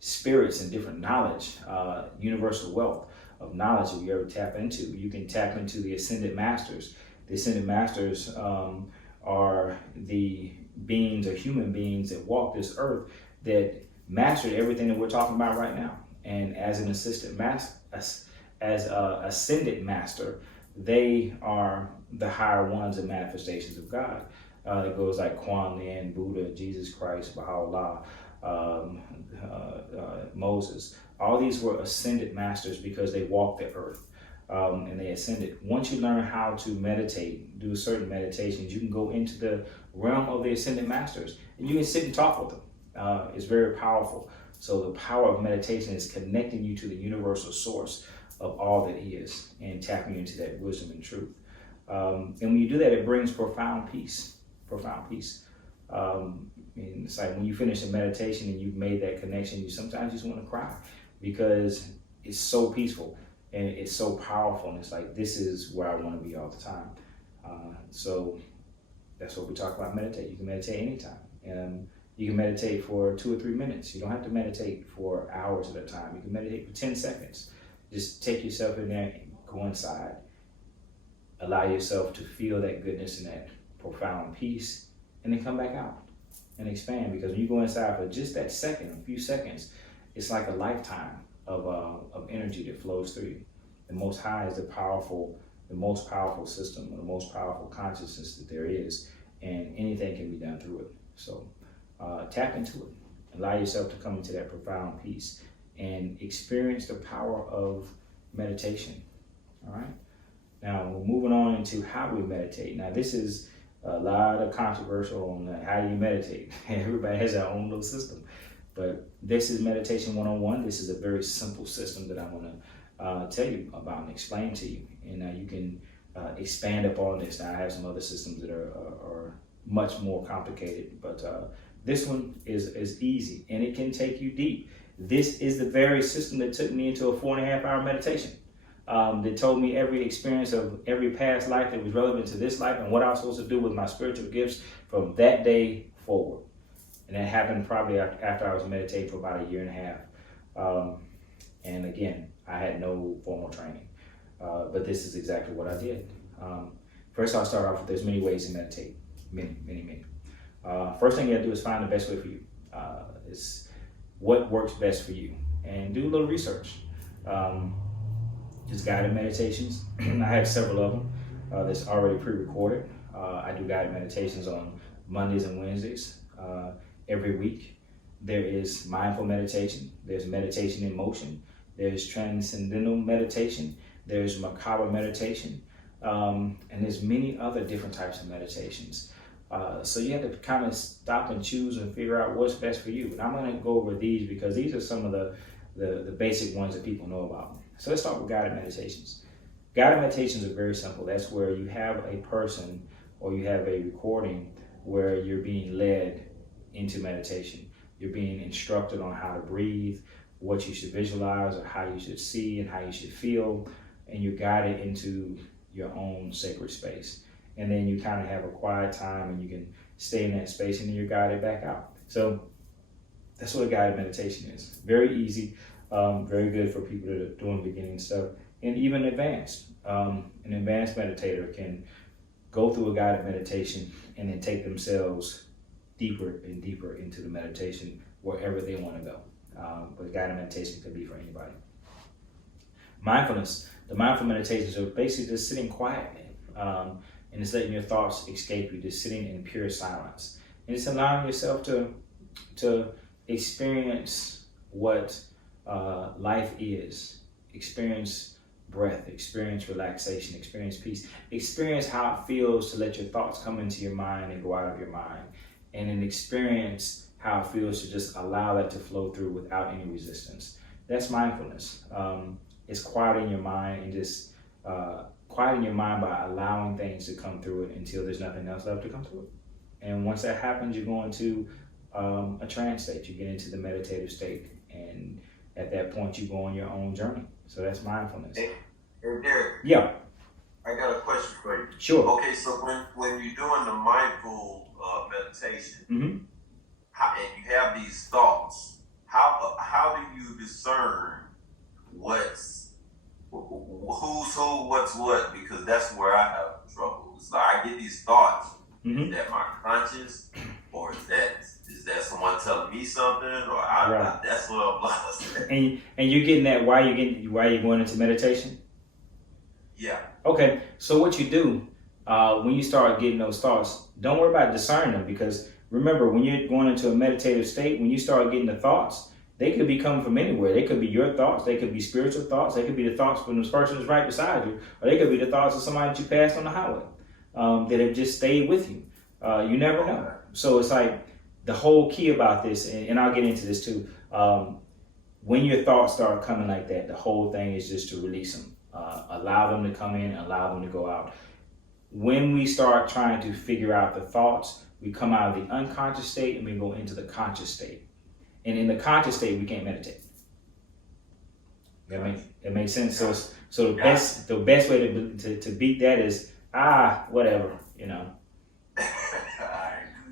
spirits and different knowledge, universal wealth of knowledge that you're able to tap into. You can tap into the Ascended Masters. The Ascended Masters are the beings or human beings that walk this earth that mastered everything that we're talking about right now. And as an Ascended Master, they are the higher ones and manifestations of God. It goes like Kuan Yin, Buddha, Jesus Christ, Baha'u'llah, Moses. All these were ascended masters because they walked the earth and they ascended. Once you learn how to meditate, do certain meditations, you can go into the realm of the ascended masters and you can sit and talk with them. It's very powerful. So the power of meditation is connecting you to the universal source of all that is and tapping into that wisdom and truth. And when you do that, it brings profound peace. Profound peace. And it's like when you finish a meditation and you've made that connection, you sometimes just want to cry because it's so peaceful and it's so powerful. And it's like, this is where I want to be all the time. So that's what we talk about meditate. You can meditate anytime. And you can meditate for 2 or 3 minutes. You don't have to meditate for hours at a time. You can meditate for 10 seconds. Just take yourself in there and go inside. Allow yourself to feel that goodness and that profound peace, and then come back out and expand. Because when you go inside for just that second, a few seconds, it's like a lifetime of energy that flows through you. The Most High is the most powerful system, the most powerful consciousness that there is, and anything can be done through it. So tap into it. Allow yourself to come into that profound peace and experience the power of meditation. All right. Now we're moving on into how we meditate. Now this is a lot of controversial on how you meditate. Everybody has their own little system. But this is Meditation 101. This is a very simple system that I want to tell you about and explain to you. And you can expand upon this. Now I have some other systems that are much more complicated, but this one is easy and it can take you deep. This is the very system that took me into a 4.5-hour meditation. That told me every experience of every past life that was relevant to this life and what I was supposed to do with my spiritual gifts from that day forward. And that happened probably after I was meditating for about 1.5 years. And again, I had no formal training, but this is exactly what I did. First, I'll start off with there's many ways to meditate. Many. First thing you gotta do is find the best way for you. It's what works best for you. And do a little research. Just guided meditations. I have several of them that's already pre-recorded. I do guided meditations on Mondays and Wednesdays every week. There is mindful meditation. There's meditation in motion. There's transcendental meditation. There's macabre meditation. And there's many other different types of meditations. So you have to kind of stop and choose and figure out what's best for you. And I'm going to go over these because these are some of the basic ones that people know about. So let's start with guided meditations. Guided meditations are very simple. That's where you have a person or you have a recording where you're being led into meditation. You're being instructed on how to breathe, what you should visualize or how you should see and how you should feel, and you're guided into your own sacred space. And then you kind of have a quiet time and you can stay in that space and then you're guided back out. So that's what a guided meditation is. Very easy, very good for people that are doing beginning stuff and even advanced. An advanced meditator can go through a guided meditation and then take themselves deeper and deeper into the meditation wherever they want to go. But guided meditation can be for anybody. Mindfulness. The mindful meditations are basically just sitting quietly and it's letting your thoughts escape you, just sitting in pure silence. And it's allowing yourself to experience what life is, experience breath, experience relaxation, experience peace, experience how it feels to let your thoughts come into your mind and go out of your mind, and then experience how it feels to just allow that to flow through without any resistance. That's mindfulness. It's quieting your mind and just quieting your mind by allowing things to come through it until there's nothing else left to come through it. And once that happens, you go into a trance state. You get into the meditative state, and at that point, you go on your own journey. So that's mindfulness. Hey Derek. Yeah. I got a question for you. Sure. Okay, so when you're doing the mindful meditation, Mm-hmm. and you have these thoughts, how do you discern who's who, what's what? Because that's where I have trouble. It's like I get these thoughts. Mm-hmm. Is that my conscious, or is that someone telling me something, or Right. that's what I'm lost at. And you're getting that why you're going into meditation? Yeah. Okay, so what you do when you start getting those thoughts, don't worry about discerning them, because remember, when you're going into a meditative state, when you start getting the thoughts, they could be coming from anywhere. They could be your thoughts, they could be spiritual thoughts, they could be the thoughts from this person that's right beside you, or they could be the thoughts of somebody that you passed on the highway that have just stayed with you. You never know. So it's like the whole key about this, and I'll get into this too, when your thoughts start coming like that, the whole thing is just to release them. Allow them to come in, allow them to go out. When we start trying to figure out the thoughts, we come out of the unconscious state and we go into the conscious state. And in the conscious state, we can't meditate. That makes sense. So the best way to beat that is whatever, you know.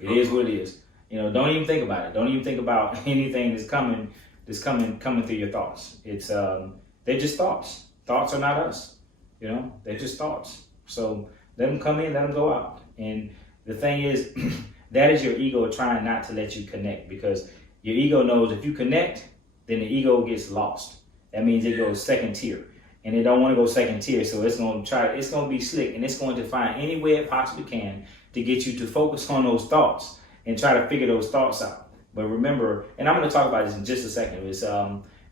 It is what it is. You know, don't even think about it. Don't even think about anything that's coming through your thoughts. It's they're just thoughts. Thoughts are not us. You know, they're just thoughts. So let them come in, let them go out. And the thing is, that is your ego trying not to let you connect, because your ego knows if you connect, then the ego gets lost. That means it goes second tier, and it don't want to go second tier. So it's going to be slick, and it's going to find any way it possibly can to get you to focus on those thoughts and try to figure those thoughts out. But remember, and I'm going to talk about this in just a second.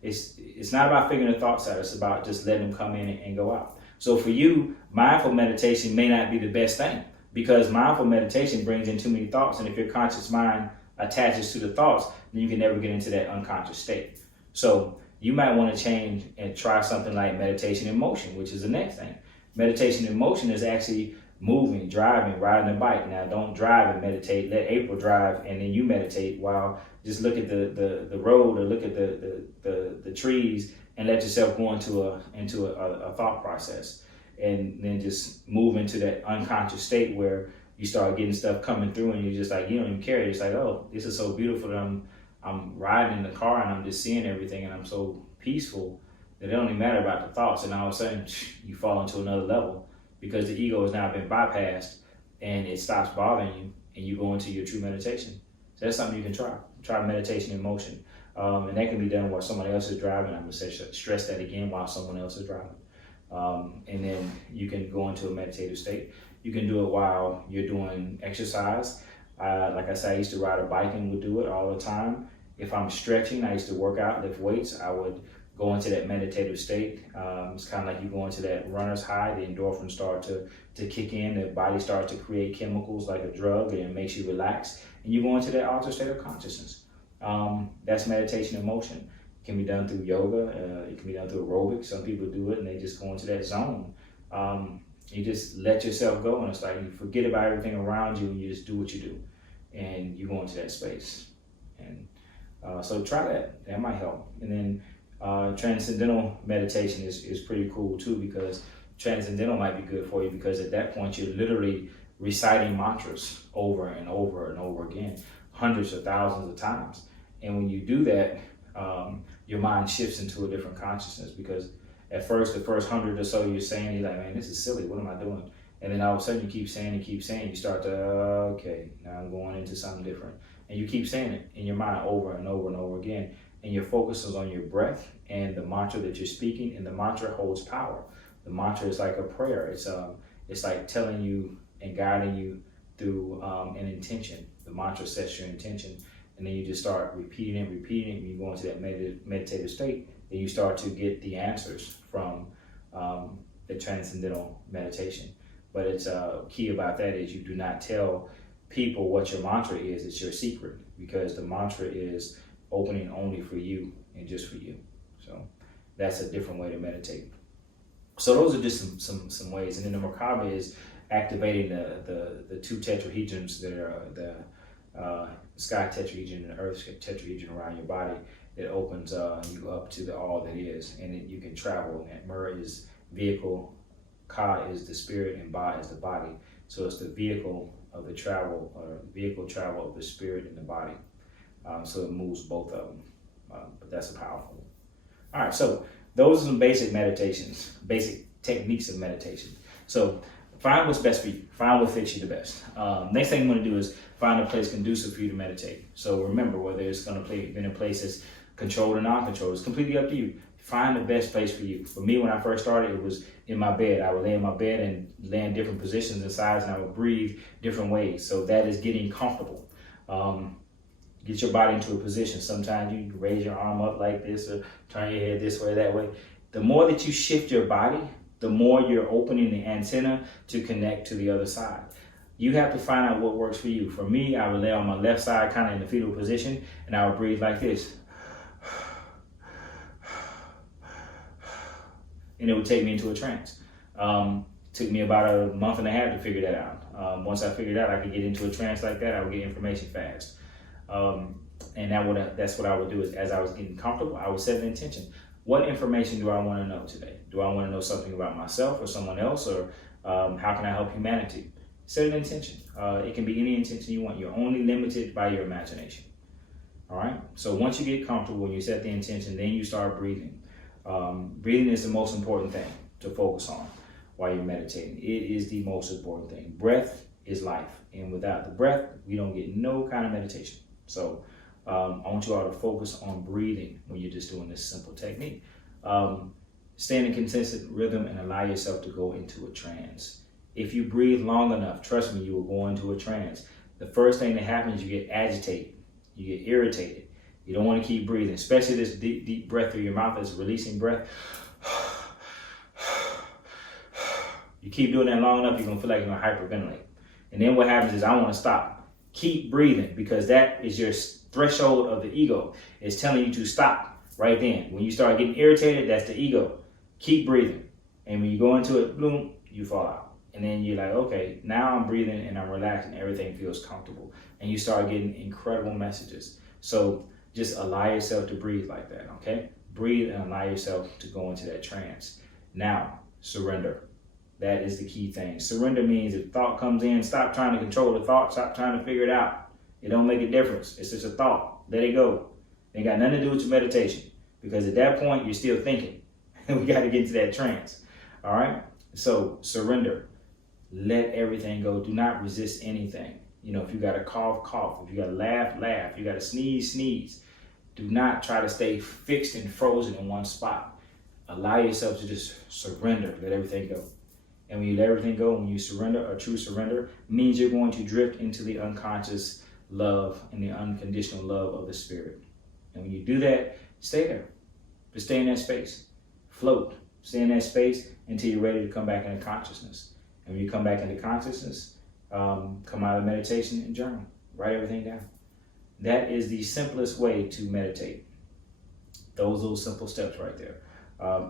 It's not about figuring the thoughts out. It's about just letting them come in and go out. So for you, mindful meditation may not be the best thing, because mindful meditation brings in too many thoughts. And if your conscious mind attaches to the thoughts, then you can never get into that unconscious state. So you might want to change and try something like meditation in motion, which is the next thing. Meditation in motion is actually moving, driving, riding a bike. Now, don't drive and meditate. Let April drive, and then you meditate while just look at the road or look at the trees, and let yourself go into a thought process, and then just move into that unconscious state where you start getting stuff coming through, and you're just like, you don't even care. You're just like, oh, this is so beautiful that I'm riding in the car and I'm just seeing everything, and I'm so peaceful that it don't even matter about the thoughts. And all of a sudden, you fall into another level because the ego has now been bypassed, and it stops bothering you, and you go into your true meditation. So that's something you can try. Try meditation in motion. And that can be done while someone else is driving. I'm going to stress that again, while someone else is driving. And then you can go into a meditative state. You can do it while you're doing exercise. Like I said, I used to ride a bike and would do it all the time. If I'm stretching, I used to work out, lift weights, I would go into that meditative state. It's kind of like you go into that runner's high. The endorphins start to kick in. The body starts to create chemicals like a drug, and it makes you relax. And you go into that altered state of consciousness. That's meditation in motion. It can be done through yoga. It can be done through aerobics. Some people do it and they just go into that zone. You just let yourself go, and it's like you forget about everything around you, and you just do what you do, and you go into that space. And so try that. That might help. And then transcendental meditation is pretty cool too, because transcendental might be good for you, because at that point you're literally reciting mantras over and over and over again, hundreds of thousands of times. And when you do that, your mind shifts into a different consciousness, because at first, the first 100 or so you're saying, you're like, man, this is silly. What am I doing? And then all of a sudden you keep saying and keep saying, you start to, okay, now I'm going into something different. And you keep saying it in your mind over and over and over again. And your focus is on your breath and the mantra that you're speaking, and the mantra holds power. The mantra is like a prayer. It's like telling you and guiding you through an intention. The mantra sets your intention, and then you just start repeating it. When you go into that meditative state, then you start to get the answers from the transcendental meditation. But it's key about that is you do not tell people what your mantra is. It's your secret, because the mantra is opening only for you and just for you. So that's a different way to meditate. So those are just some ways. And then the Merkaba is activating the two tetrahedrons that are the sky tetrahedron and the earth tetrahedron around your body. It opens you up to the all that is, and then you can travel. And Mur is vehicle, Ka is the spirit, and Ba is the body. So it's the vehicle of the travel, or vehicle travel of the spirit and the body. So it moves both of them. But that's a powerful one. All right, so those are some basic meditations, basic techniques of meditation. So find what's best for you. Find what fits you the best. Next thing you want to do is find a place conducive for you to meditate. So remember, whether it's going to be in a place that's controlled or non-controlled, it's completely up to you. Find the best place for you. For me, when I first started, it was in my bed. I would lay in my bed and lay in different positions and sides, and I would breathe different ways. So that is getting comfortable. Get your body into a position. Sometimes you can raise your arm up like this, or turn your head this way, that way. The more that you shift your body, the more you're opening the antenna to connect to the other side. You have to find out what works for you. For me, I would lay on my left side, kind of in the fetal position, and I would breathe like this. And it would take me into a trance. Took me about a month and a half to figure that out. Once I figured out I could get into a trance like that, I would get information fast. And that's what I would do, is as I was getting comfortable, I would set an intention. What information do I want to know today? Do I want to know something about myself or someone else, or how can I help humanity? Set an intention. It can be any intention you want. You're only limited by your imagination. All right? So once you get comfortable and you set the intention, then you start breathing. Breathing is the most important thing to focus on while you're meditating. It is the most important thing. Breath is life. And without the breath, we don't get no kind of meditation. So I want you all to focus on breathing when you're just doing this simple technique. Stay in a consistent rhythm and allow yourself to go into a trance. If you breathe long enough, trust me, you will go into a trance. The first thing that happens, you get agitated, you get irritated. You don't want to keep breathing, especially this deep breath through your mouth is releasing breath. You keep doing that long enough, you're gonna feel like you're gonna hyperventilate. And then what happens is, I want to stop. Keep breathing, because that is your threshold of the ego. It's telling you to stop right then. When you start getting irritated, that's the ego. Keep breathing. And when you go into it, boom, you fall out. And then you're like, okay, now I'm breathing and I'm relaxed and everything feels comfortable. And you start getting incredible messages. So just allow yourself to breathe like that, okay? Breathe and allow yourself to go into that trance. Now, surrender. That is the key thing. Surrender means if thought comes in, stop trying to control the thought, stop trying to figure it out. It don't make a difference. It's just a thought. Let it go. It ain't got nothing to do with your meditation, because at that point, you're still thinking. We got to get into that trance, all right? So surrender. Let everything go. Do not resist anything. You know, if you got to cough, cough. If you got to laugh, laugh. If you got to sneeze, sneeze. Do not try to stay fixed and frozen in one spot. Allow yourself to just surrender. Let everything go. And when you let everything go, when you surrender, a true surrender, means you're going to drift into the unconscious love and the unconditional love of the spirit. And when you do that, stay there. Just stay in that space. Float. Stay in that space until you're ready to come back into consciousness. And when you come back into consciousness, come out of meditation and journal. Write everything down. That is the simplest way to meditate. Those little simple steps right there.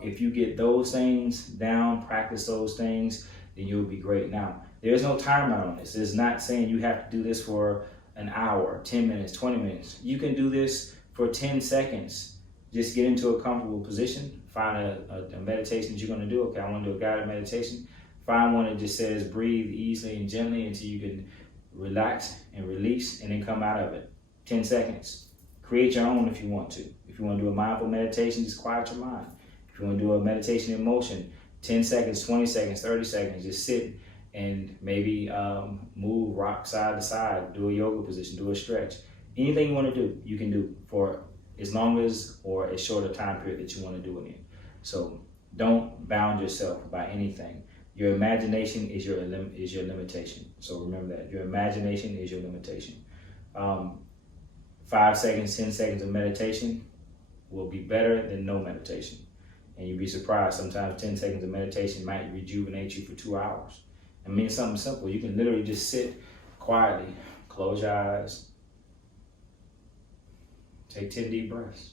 If you get those things down, practice those things, then you'll be great. Now, there's no timer on this. It's not saying you have to do this for an hour, 10 minutes, 20 minutes. You can do this for 10 seconds. Just get into a comfortable position. Find a meditation that you're going to do. Okay, I want to do a guided meditation. Find one that just says breathe easily and gently until you can relax and release, and then come out of it. 10 seconds. Create your own if you want to. If you want to do a mindful meditation, just quiet your mind. If you want to do a meditation in motion, 10 seconds, 20 seconds, 30 seconds, just sit and maybe move, rock side to side, do a yoga position, do a stretch. Anything you want to do, you can do for as long as or as short a time period that you want to do it in. So don't bound yourself by anything. Your imagination is your limitation. So remember that. Your imagination is your limitation. 5 seconds, 10 seconds of meditation will be better than no meditation. And you'd be surprised, sometimes 10 seconds of meditation might rejuvenate you for 2 hours. I mean, something simple. You can literally just sit quietly, close your eyes, take 10 deep breaths,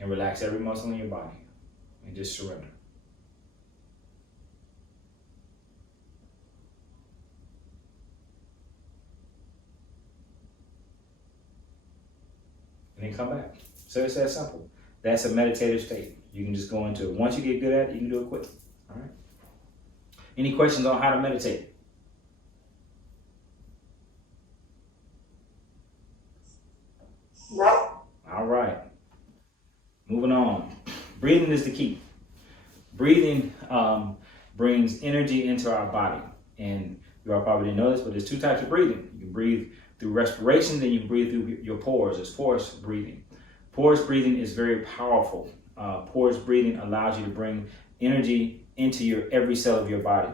and relax every muscle in your body, and just surrender. And then come back. So it's that simple. That's a meditative state. You can just go into it. Once you get good at it, you can do it quick. All right. Any questions on how to meditate? No. All right. Moving on. Breathing is the key. Breathing brings energy into our body. And you all probably didn't know this, but there's 2 types of breathing. You can breathe through respiration, then you can breathe through your pores. It's porous breathing. Porous breathing is very powerful. Porous breathing allows you to bring energy into every cell of your body.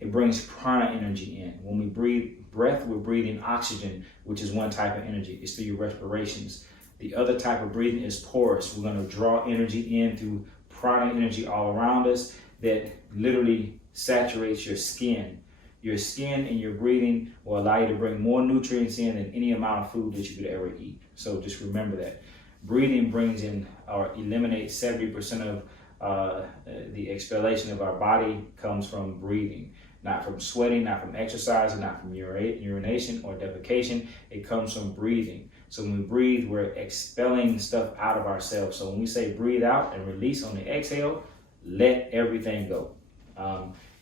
It brings prana energy in. When we breathe breath, we're breathing oxygen, which is one type of energy. It's through your respirations. The other type of breathing is porous. We're going to draw energy in through prana energy all around us that literally saturates your skin. Your skin and your breathing will allow you to bring more nutrients in than any amount of food that you could ever eat. So just remember that. Breathing brings in or eliminates 70% of the expellation of our body comes from breathing. Not from sweating, not from exercising, not from urination or defecation. It comes from breathing. So when we breathe, we're expelling stuff out of ourselves. So when we say breathe out and release on the exhale, let everything go.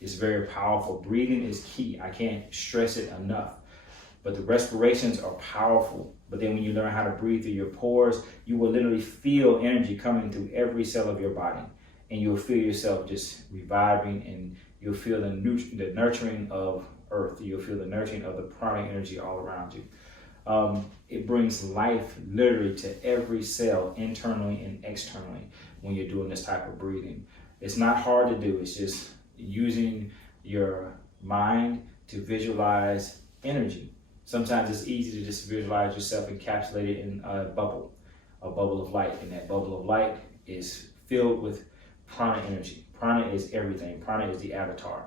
It's very powerful. Breathing is key. I can't stress it enough. But the respirations are powerful. But then when you learn how to breathe through your pores, you will literally feel energy coming through every cell of your body. And you'll feel yourself just reviving, and you'll feel the nurturing of earth. You'll feel the nurturing of the prana energy all around you. It brings life literally to every cell, internally and externally, when you're doing this type of breathing. It's not hard to do. It's just using your mind to visualize energy. Sometimes it's easy to just visualize yourself encapsulated in a bubble of light. And that bubble of light is filled with prana energy. Prana is everything. Prana is the avatar.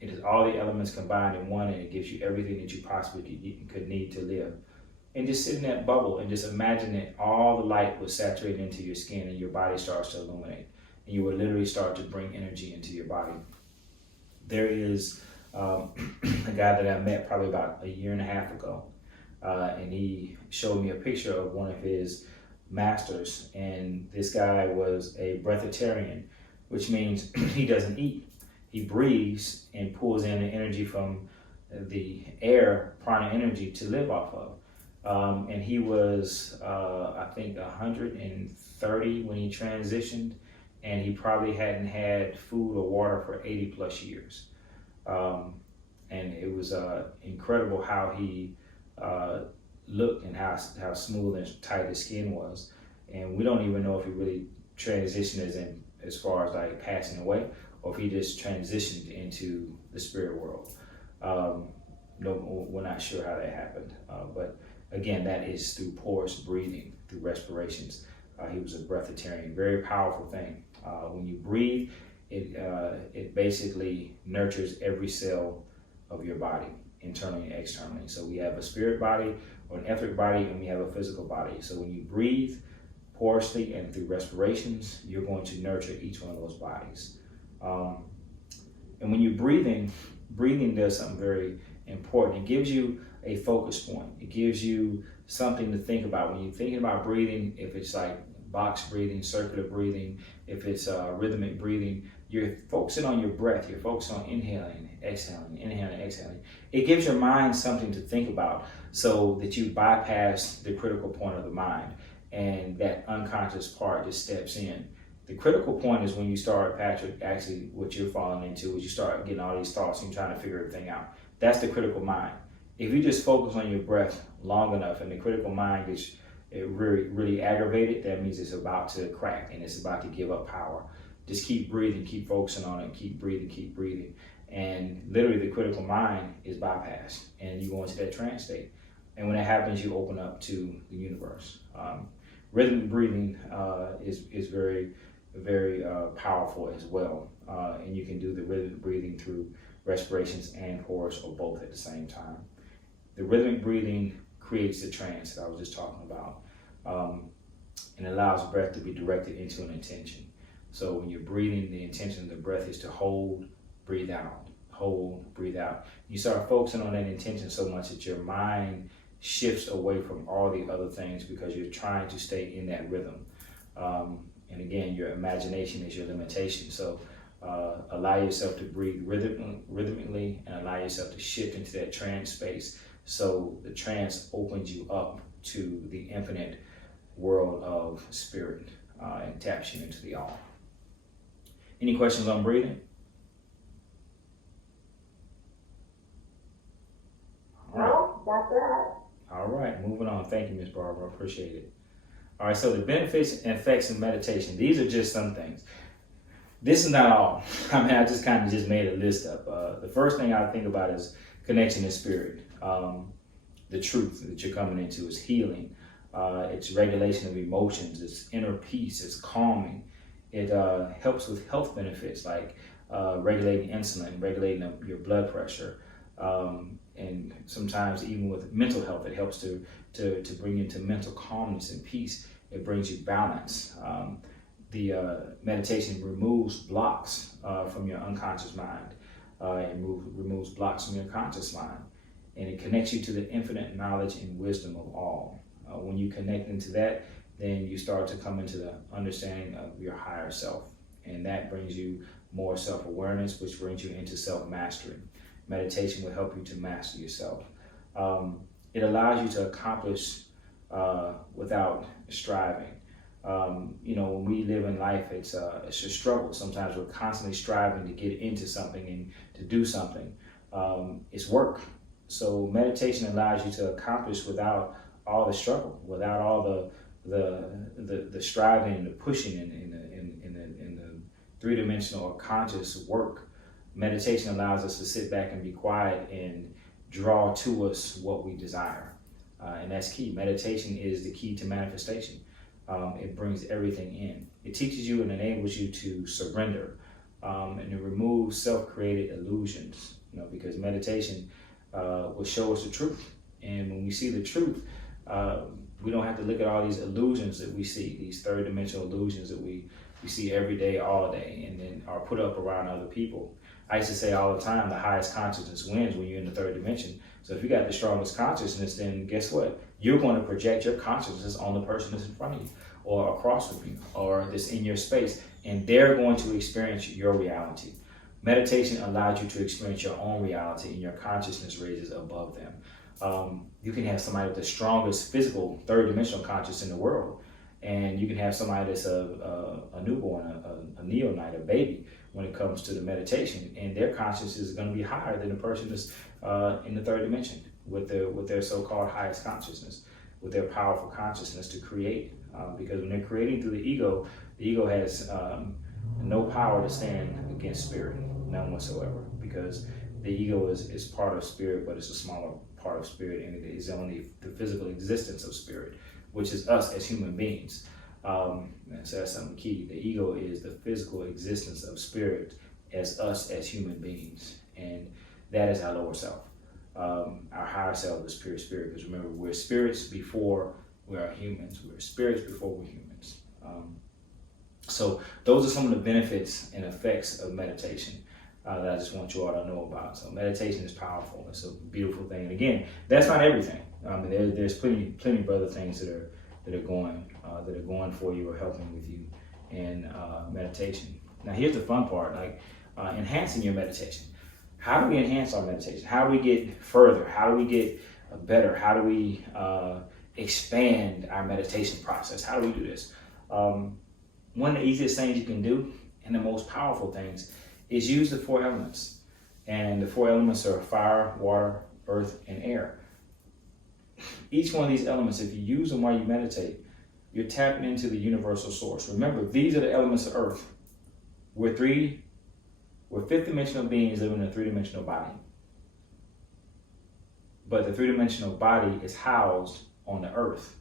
It is all the elements combined in one, and it gives you everything that you possibly could need to live. And just sit in that bubble and just imagine that all the light was saturated into your skin and your body starts to illuminate. And you will literally start to bring energy into your body. There is a guy that I met probably about a year and a half ago. And he showed me a picture of one of his masters. And this guy was a breatharian, which means he doesn't eat. He breathes and pulls in the energy from the air, prana energy, to live off of. And he was, I think, 130 when he transitioned, and he probably hadn't had food or water for 80 plus years. And it was incredible how he looked and how smooth and tight his skin was. And we don't even know if he really transitioned as far as like passing away, or if he just transitioned into the spirit world. No, we're not sure how that happened. But again, that is through porous breathing, through respirations. He was a breatharian, very powerful thing. When you breathe, it basically nurtures every cell of your body, internally and externally. So we have a spirit body or an etheric body, and we have a physical body. So when you breathe porously and through respirations, you're going to nurture each one of those bodies. And when you're breathing does something very important. It gives you a focus point. It gives you something to think about. When you're thinking about breathing, if it's like box breathing, circular breathing, if it's rhythmic breathing, you're focusing on your breath. You're focusing on inhaling, exhaling, inhaling, exhaling. It gives your mind something to think about so that you bypass the critical point of the mind, and that unconscious part just steps in. The critical point is when you start, Patrick, actually what you're falling into is you start getting all these thoughts and you're trying to figure everything out. That's the critical mind. If you just focus on your breath long enough and the critical mind gets really, really aggravated, that means it's about to crack and it's about to give up power. Just keep breathing, keep focusing on it, keep breathing. And literally the critical mind is bypassed and you go into that trance state. And when that happens, you open up to the universe. Rhythmic breathing is very, very powerful as well. And you can do the rhythmic breathing through respirations and porous, or both at the same time. The rhythmic breathing creates the trance that I was just talking about, and allows breath to be directed into an intention. So when you're breathing, the intention of the breath is to hold, breathe out, hold, breathe out. You start focusing on that intention so much that your mind shifts away from all the other things because you're trying to stay in that rhythm. And again, your imagination is your limitation. So allow yourself to breathe rhythmically and allow yourself to shift into that trance space. So the trance opens you up to the infinite world of spirit and taps you into the all. Any questions on breathing? No, that's that. All right, moving on. Thank you, Ms. Barbara. Appreciate it. All right, so the benefits and effects of meditation. These are just some things. This is not all. I mean, I just kind of just made a list up. The first thing I think about is connection to spirit. The truth that you're coming into is healing. It's regulation of emotions. It's inner peace. It's calming. It helps with health benefits like regulating insulin, regulating your blood pressure. And sometimes even with mental health, it helps to bring into mental calmness and peace. It brings you balance. The meditation removes blocks from your unconscious mind. It removes blocks from your conscious mind. And it connects you to the infinite knowledge and wisdom of all. When you connect into that, then you start to come into the understanding of your higher self. And that brings you more self-awareness, which brings you into self-mastery. Meditation will help you to master yourself. It allows you to accomplish without striving. When we live in life, it's a struggle. Sometimes we're constantly striving to get into something and to do something. It's work. So meditation allows you to accomplish without all the struggle, without all the striving and the pushing in the three-dimensional or conscious work. Meditation allows us to sit back and be quiet and draw to us what we desire. And that's key. Meditation is the key to manifestation. It brings everything in. It teaches you and enables you to surrender, and it removes self-created illusions. Because meditation will show us the truth, and when we see the truth, we don't have to look at all these illusions that we see, these third dimensional illusions that we see every day, all day, and then are put up around other people. I used to say all the time, the highest consciousness wins when you're in the third dimension. So if you got the strongest consciousness, then guess what? You're going to project your consciousness on the person that's in front of you, or across from you, or that's in your space, and they're going to experience your reality. Meditation allows you to experience your own reality, and your consciousness raises above them. You can have somebody with the strongest physical third dimensional consciousness in the world, and you can have somebody that's a newborn, a neonate, a baby, when it comes to the meditation, and their consciousness is going to be higher than the person that's in the third dimension with their so-called highest consciousness, with their powerful consciousness to create. Because when they're creating through the ego has no power to stand against spirit, none whatsoever, because the ego is part of spirit, but it's a smaller part of spirit, and it is only the physical existence of spirit, which is us as human beings. And so that's something key. The ego is the physical existence of spirit as us as human beings, and that is our lower self. Our higher self is pure spirit, because remember, we're spirits before we are humans. We're spirits before we're humans. So those are some of the benefits and effects of meditation that I just want you all to know about. So meditation is powerful. It's a beautiful thing. And again, that's not everything. There's plenty of other things that are going for you or helping with you in meditation. Now here's the fun part, like enhancing your meditation. How do we enhance our meditation? How do we get further? How do we get better? How do we expand our meditation process? How do we do this? One of the easiest things you can do, and the most powerful things, is use the 4 elements. And the 4 elements are fire, water, earth, and air. Each one of these elements, if you use them while you meditate, you're tapping into the universal source. Remember, these are the elements of earth. We're 5th dimensional beings living in a 3-dimensional body. But the 3-dimensional body is housed on the earth.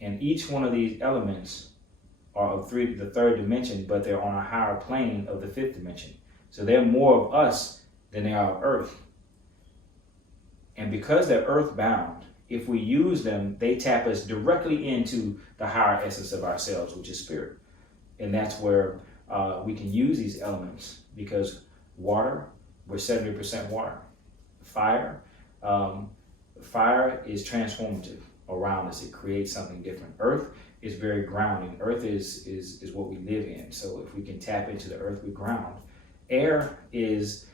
And each one of these elements are of the 3rd dimension, but they're on a higher plane of the 5th dimension. So they're more of us than they are of earth. And because they're earthbound, if we use them, they tap us directly into the higher essence of ourselves, which is spirit. And that's where we can use these elements, because water, we're 70% water. Fire is transformative around us. It creates something different. Earth is very grounding. Earth is what we live in. So if we can tap into the earth, we ground. Air is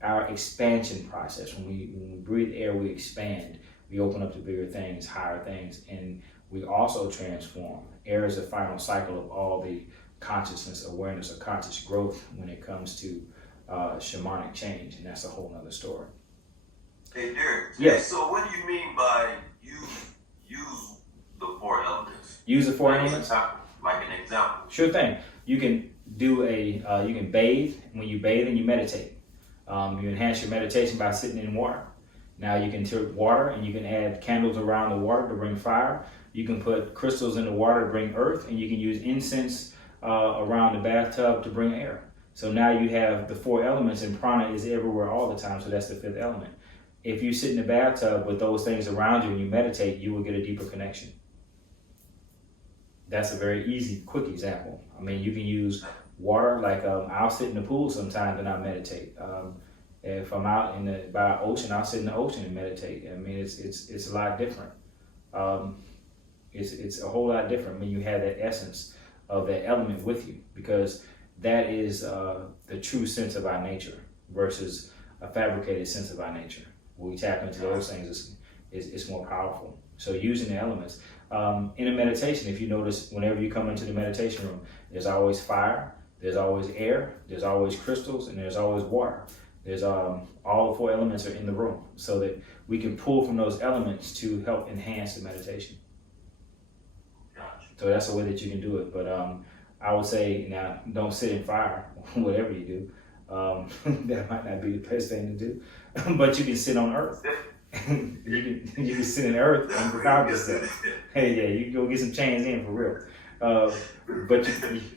our expansion process. When we breathe air, we expand. We open up to bigger things, higher things, and we also transform. Air is the final cycle of all the consciousness, awareness, or conscious growth when it comes to shamanic change, and that's a whole nother story. Hey, Derek. Yes. So what do you mean by use the 4 elements? Use the 4 elements? Like an example. Sure thing. You can do you can bathe. When you bathe and you meditate, you enhance your meditation by sitting in water. Now you can take water and you can add candles around the water to bring fire. You can put crystals in the water to bring earth, and you can use incense around the bathtub to bring air. So now you have the 4 elements, and prana is everywhere all the time, so that's the 5th element. If you sit in the bathtub with those things around you and you meditate, you will get a deeper connection. That's a very easy, quick example. I mean, you can use water, like I'll sit in the pool sometimes and I meditate. If I'm out by an ocean, I'll sit in the ocean and meditate. I mean, it's a lot different. It's a whole lot different when you have that essence of that element with you, because that is the true sense of our nature versus a fabricated sense of our nature. When we tap into those things, it's more powerful. So using the elements. In a meditation, if you notice, whenever you come into the meditation room, there's always fire, there's always air, there's always crystals, and there's always water. There's all the 4 elements are in the room, so that we can pull from those elements to help enhance the meditation. Gotcha. So that's the way that you can do it. But I would say, now, don't sit in fire, whatever you do. That might not be the best thing to do. But you can sit on earth. you can sit in the earth and ground yourself. Hey, yeah, you can go get some chains in for real. But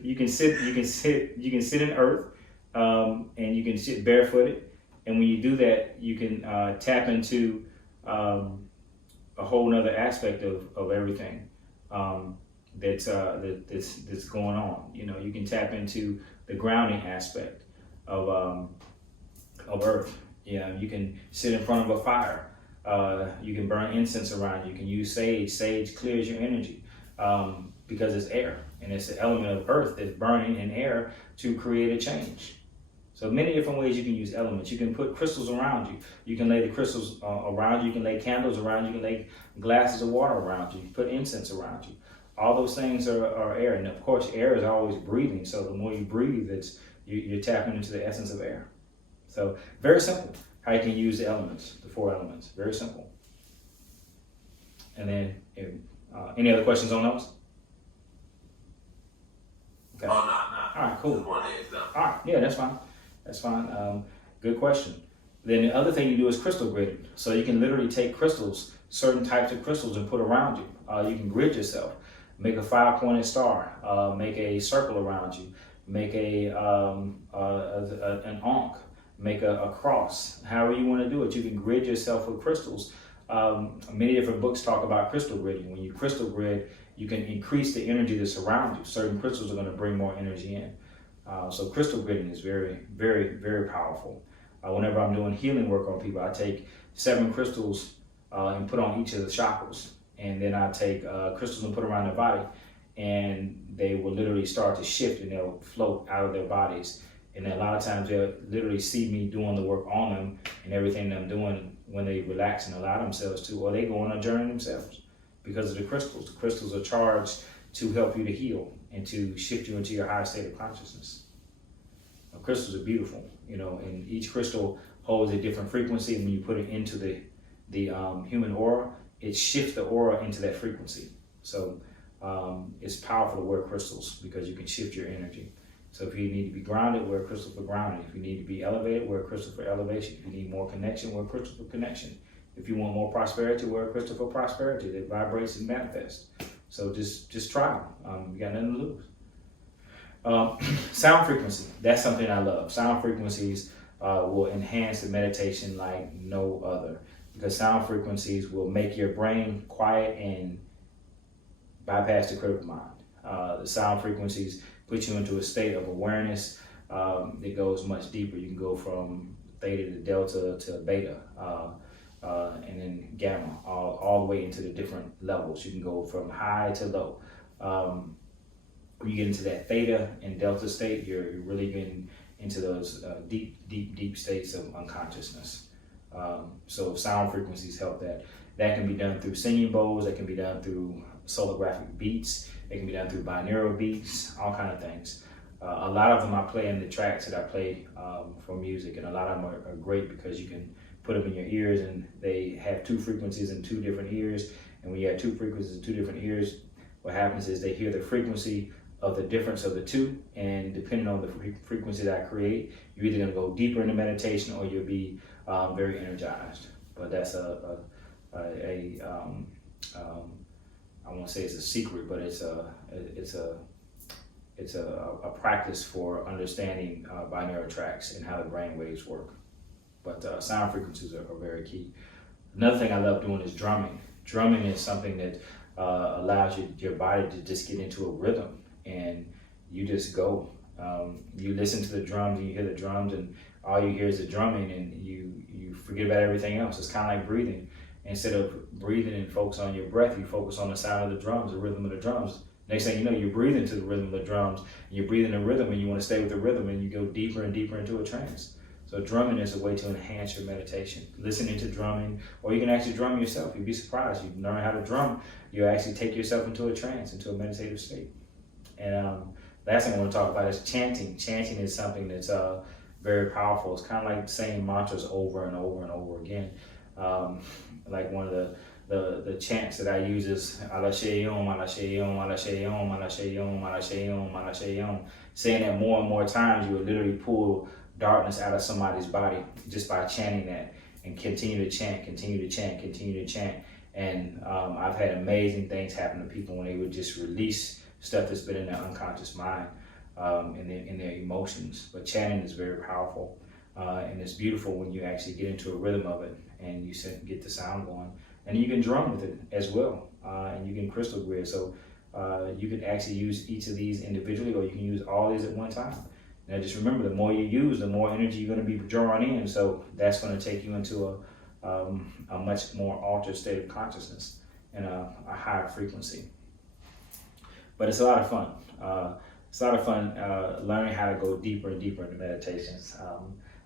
you can sit in earth, and you can sit barefooted. And when you do that, you can tap into a whole nother aspect of everything that's going on. You know, you can tap into the grounding aspect of earth. Yeah, you can sit in front of a fire. You can burn incense around you. You can use sage. Sage clears your energy because it's air, and it's an element of earth that's burning in air to create a change. So many different ways you can use elements. You can put crystals around you. You can lay the crystals around you. You can lay candles around you. You can lay glasses of water around you. You can put incense around you. All those things are air. And of course, air is always breathing. So the more you breathe, you're tapping into the essence of air. So very simple how you can use the elements, the 4 elements. Very simple. And then any other questions on those? Okay. Oh, no. All right, cool. All right, yeah, that's fine. That's fine. Good question. Then the other thing you do is crystal gridding. So you can literally take crystals, certain types of crystals, and put around you. You can grid yourself. Make a 5-pointed star. Make a circle around you. Make an ankh. Make a cross. However you want to do it, you can grid yourself with crystals. Many different books talk about crystal gridding. When you crystal grid, you can increase the energy that's around you. Certain crystals are going to bring more energy in. So crystal gridding is very, very, very powerful. Whenever I'm doing healing work on people, I take 7 crystals and put on each of the chakras. And then I take crystals and put around their body. And they will literally start to shift and they'll float out of their bodies. And then a lot of times they'll literally see me doing the work on them and everything that I'm doing when they relax and allow themselves to, or they go on a journey themselves because of the crystals. The crystals are charged to help you to heal and to shift you into your higher state of consciousness. Now, crystals are beautiful, you know, and each crystal holds a different frequency. And when you put it into the human aura, it shifts the aura into that frequency. So it's powerful to wear crystals because you can shift your energy. So if you need to be grounded, wear a crystal for grounding. If you need to be elevated, wear a crystal for elevation. If you need more connection, wear a crystal for connection. If you want more prosperity, wear a crystal for prosperity that vibrates and manifests. So just try them. You got nothing to lose. Sound frequency, that's something I love. Sound frequencies will enhance the meditation like no other, because sound frequencies will make your brain quiet and bypass the critical mind. The sound frequencies put you into a state of awareness that goes much deeper. You can go from theta to delta to beta, and then gamma, all the way into the different levels. You can go from high to low. When you get into that theta and delta state, you're really getting into those deep states of unconsciousness. So sound frequencies help that. That can be done through singing bowls. That can be done through solargraphic beats. It can be done through binaural beats, all kind of things. A lot of them I play in the tracks that I play for music, and a lot of them are great because you can put them in your ears, and they have 2 frequencies in 2 different ears. And when you have 2 frequencies in 2 different ears, what happens is they hear the frequency of the difference of the 2, and depending on the frequency that I create, you're either going to go deeper into meditation or you'll be very energized. But that's I won't say it's a secret, but it's a practice for understanding binaural tracks and how the brain waves work. But sound frequencies are very key. Another thing I love doing is drumming. Drumming is something that allows your body to just get into a rhythm, and you just go. You listen to the drums and you hear the drums, and all you hear is the drumming, and you forget about everything else. It's kind of like breathing. Instead of breathing and focus on your breath, you focus on the sound of the drums, the rhythm of the drums. Next thing you know, you're breathing to the rhythm of the drums, and you're breathing the rhythm, and you want to stay with the rhythm, and you go deeper and deeper into a trance. So drumming is a way to enhance your meditation. Listening to drumming, or you can actually drum yourself. You'd be surprised. You learn how to drum, you actually take yourself into a trance, into a meditative state. And last thing I want to talk about is chanting. Chanting is something that's very powerful. It's kind of like saying mantras over and over and over again. Like one of the chants that I use is Alashe Yom, Alashe Yom, Alashe Yom, Alashe Yom, Alashe Yom, Alashe Yom. Saying that more and more times, you would literally pull darkness out of somebody's body just by chanting that. and continue to chant, continue to chant, continue to chant. And I've had amazing things happen to people when they would just release stuff that's been in their unconscious mind, in their emotions. But chanting is very powerful, and it's beautiful when you actually get into a rhythm of it and you get the sound going. And you can drum with it as well, and you can crystal grid. So you can actually use each of these individually, or you can use all these at one time. Now just remember, the more you use, the more energy you're going to be drawing in. So that's going to take you into a much more altered state of consciousness and a higher frequency. But it's a lot of fun. It's a lot of fun learning how to go deeper and deeper into meditations.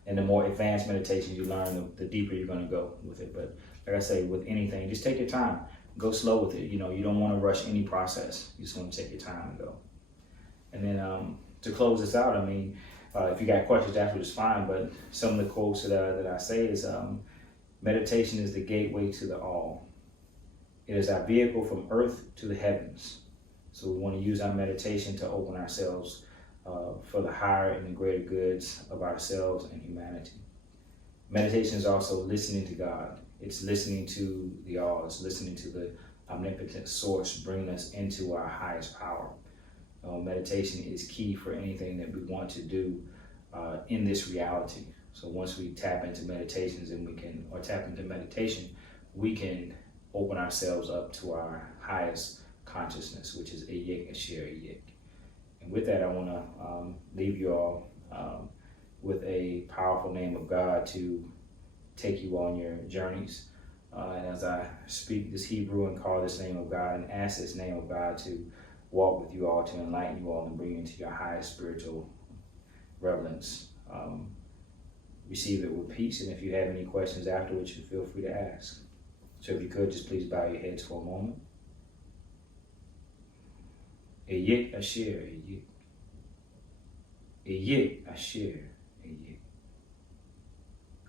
And the more advanced meditations you learn, the deeper you're going to go with it. But like I say, with anything, just take your time. Go slow with it. You know, you don't want to rush any process. You just want to take your time and go. And then to close this out, I mean, if you got questions after, it's fine. But some of the quotes that I say is, meditation is the gateway to the all. It is our vehicle from earth to the heavens. So we want to use our meditation to open ourselves for the higher and the greater goods of ourselves and humanity. Meditation is also listening to God. It's listening to the all. It's listening to the omnipotent source, bringing us into our highest power. Meditation is key for anything that we want to do in this reality. So once we tap into meditations tap into meditation, we can open ourselves up to our highest consciousness, which is a yik, a share, a yik. And with that, I want to leave you all with a powerful name of God to take you on your journeys. And as I speak this Hebrew and call this name of God and ask this name of God to walk with you all, to enlighten you all and bring you into your highest spiritual relevance, receive it with peace. And if you have any questions afterwards, you feel free to ask. So if you could, just please bow your heads for a moment. A yik, a share, a yik. A yik, a share, a yik.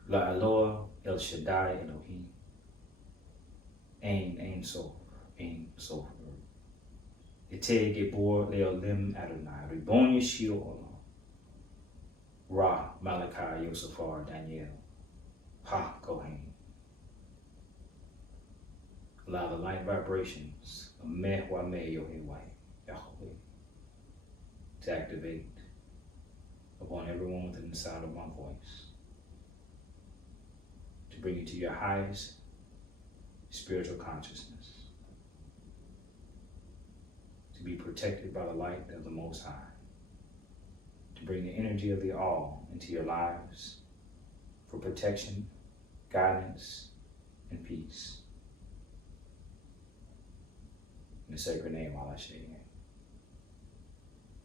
La Eloah, El Shaddai, Elohim. Ein Sof, Ein Sof. Ete Gebor Leolim Adonai. Ribon Yeshua Olam. Ra, Malachi, Yosafar, Daniel. Ha, Kohen. Allow the light vibrations of Meh Wameh Yohewai, Yahweh, to activate upon everyone within the sound of my voice, to bring you to your highest spiritual consciousness, to be protected by the light of the Most High, to bring the energy of the all into your lives for protection, guidance, and peace. In the sacred name, Allah Shayyin.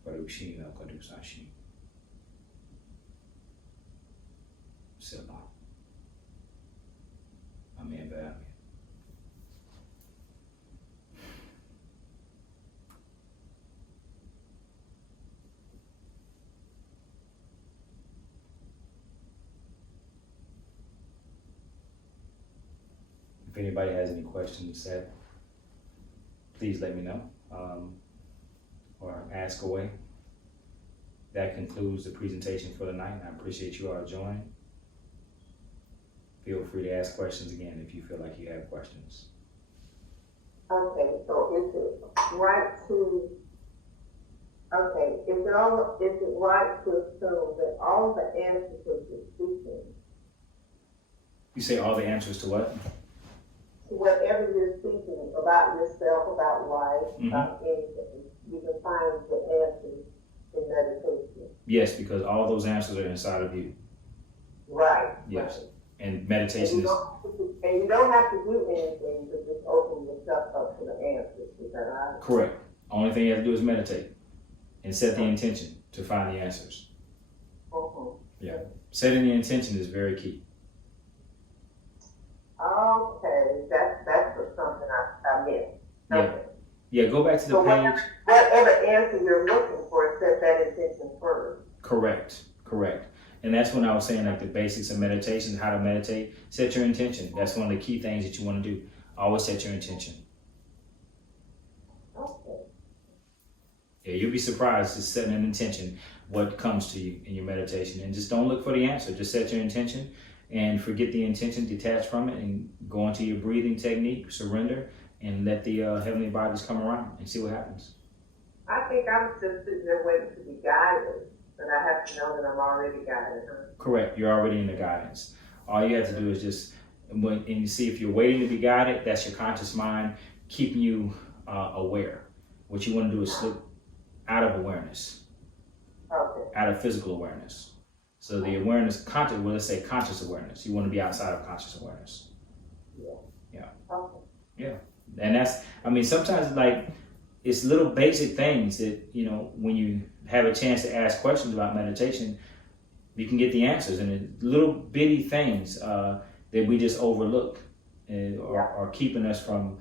Baruch Shem El Qudus Hashim. Selah. Amen. Amen. If anybody has any questions, please let me know, or ask away. That concludes the presentation for the night. I appreciate you all joining. Feel free to ask questions again if you feel like you have questions. Okay, so is it right to assume that all the answers that you're seeking, You say all the answers to what? to whatever you're seeking about yourself, about life, about anything, you can find the answers in meditation. Yes, because all those answers are inside of you. Right. Yes. Right. And meditation is And you don't have to do anything to just open yourself up to the answers. Is that right? correct. Only thing you have to do is meditate and set the intention to find the answers. Yeah. Setting the intention is very key. Okay, that's something I missed. Yeah. Okay. Yeah, go back to the So page. whatever answer you're looking for, set that intention first. Correct. And that's when I was saying, like, the basics of meditation, how to meditate. Set your intention. That's one of the key things that you want to do. Always set your intention. Okay. Yeah, you'll be surprised just setting an intention, what comes to you in your meditation. And just don't look for the answer. Just set your intention and forget the intention, detach from it, and go into your breathing technique, surrender, and let the heavenly bodies come around and see what happens. I think I'm just sitting there waiting to be guided, but I have to know that I'm already guided. Correct. You're already in the guidance. All you have to do is just, and you see if you're waiting to be guided, that's your conscious mind keeping you aware. What you want to do is slip out of awareness, out of physical awareness. So the awareness, let's say conscious awareness. You want to be outside of conscious awareness. Yeah. Yeah. And that's, sometimes it's little basic things that, when you have a chance to ask questions about meditation, you can get the answers. And it's little bitty things that we just overlook are keeping us from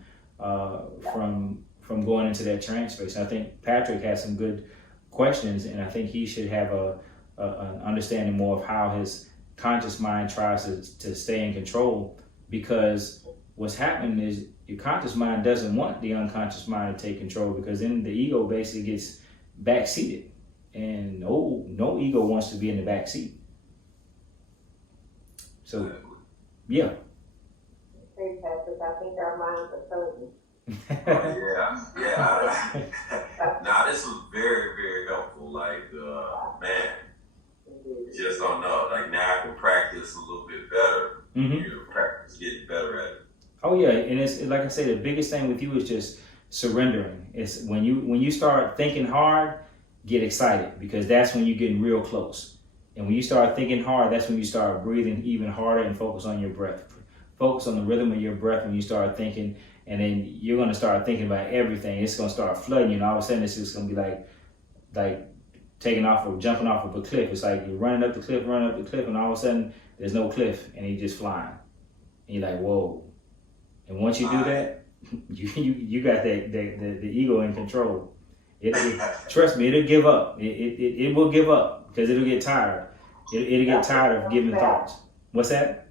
going into that trance space. And I think Patrick has some good questions, and I think he should have an understanding more of how his conscious mind tries to stay in control, because what's happening is your conscious mind doesn't want the unconscious mind to take control, because then the ego basically gets backseated, and no ego wants to be in the back seat. So, yeah. Hey, Patrick, I think our minds are frozen. Yeah. Nah, this was very, very helpful. Man, you just don't know. Now I can practice a little bit better. Practice getting better at it. Oh yeah, and it's like I say, the biggest thing with you is just surrendering. It's when you start thinking hard, get excited, because that's when you're getting real close. And when you start thinking hard, that's when you start breathing even harder and focus on your breath. Focus on the rhythm of your breath when you start thinking, and then you're going to start thinking about everything. It's going to start flooding you, and all of a sudden it's just going to be like jumping off of a cliff. It's like you're running up the cliff, and all of a sudden there's no cliff, and you're just flying. And you're like, whoa. And once you do that, you got the ego in control. Trust me, it'll give up. It will give up, because it'll get tired. It'll get tired of giving thoughts. What's that?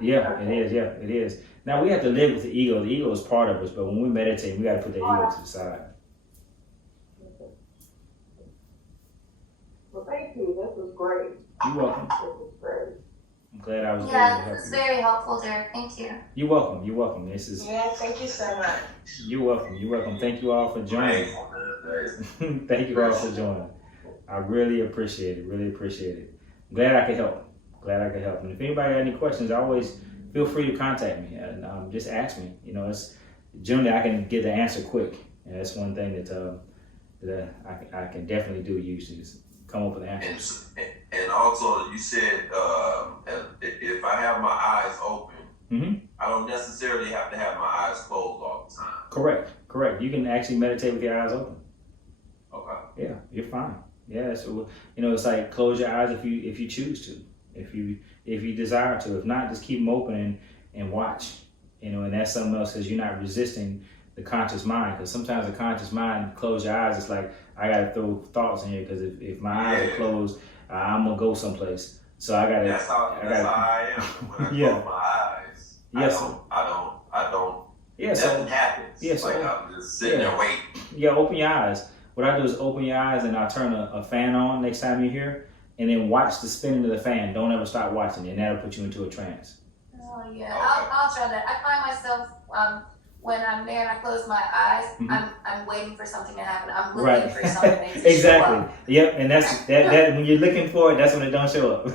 Yeah, it is. Yeah, it is. Now we have to live with the ego. The ego is part of us, but when we meditate, we got to put the ego to the side. Well, thank you. This was great. You're welcome. This was great. I'm glad I was able to Yeah, help this is you. very helpful, Derek. Thank you. You're welcome. You're welcome. Thank you so much. You're welcome. You're welcome. Thank you all for joining. Thank you all for joining. I really appreciate it. Really appreciate it. Glad I could help. And if anybody had any questions, always feel free to contact me and just ask me. It's generally I can get the answer quick, and that's one thing that I can definitely do usually, is come up with answers. And also, you said if I have my eyes open, I don't necessarily have to have my eyes closed all the time. Correct. You can actually meditate with your eyes open. Okay. Yeah, you're fine. Yeah, so it's like close your eyes if you choose to, if you desire to. If not, just keep them open and watch. And that's something else, because you're not resisting the conscious mind. Because sometimes the conscious mind, close your eyes, it's like I gotta throw thoughts in here, because if my eyes are closed, I'm gonna go someplace. So I gotta. That's how I am when I close my eyes. Yes. I don't. Yeah. Nothing happens. Yeah. So, I'm just sitting there waiting. Yeah. Open your eyes. What I do is open your eyes, and I turn a fan on next time you're here, and then watch the spinning of the fan. Don't ever stop watching it, and that'll put you into a trance. Oh yeah, I'll try that. I find myself when I'm there and I close my eyes, I'm waiting for something to happen. I'm looking for something to exactly. show up. Yep, and that's that when you're looking for it, that's when it don't show up.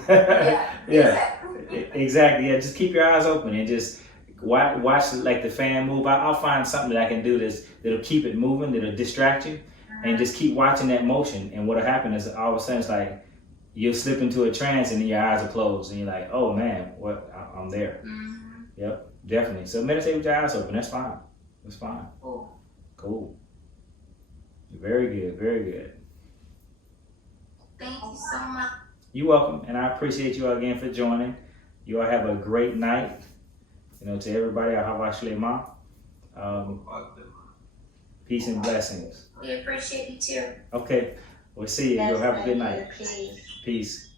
Yeah. Exactly. Yeah, just keep your eyes open and just watch the fan move. I'll find something that I can do that'll keep it moving, that'll distract you, and just keep watching that motion. And what'll happen is all of a sudden it's like you'll slip into a trance, and then your eyes are closed, and you're like, oh man, I'm there. Yep, definitely. So meditate with your eyes open. That's fine. That's fine. Cool. Very good. Very good. Thank you so much. You're welcome, and I appreciate you all again for joining. You all have a great night. To everybody, Ahava Shlema. Peace and blessings. We appreciate you too. Okay, we'll see you. You'll have a good night. Peace. Peace.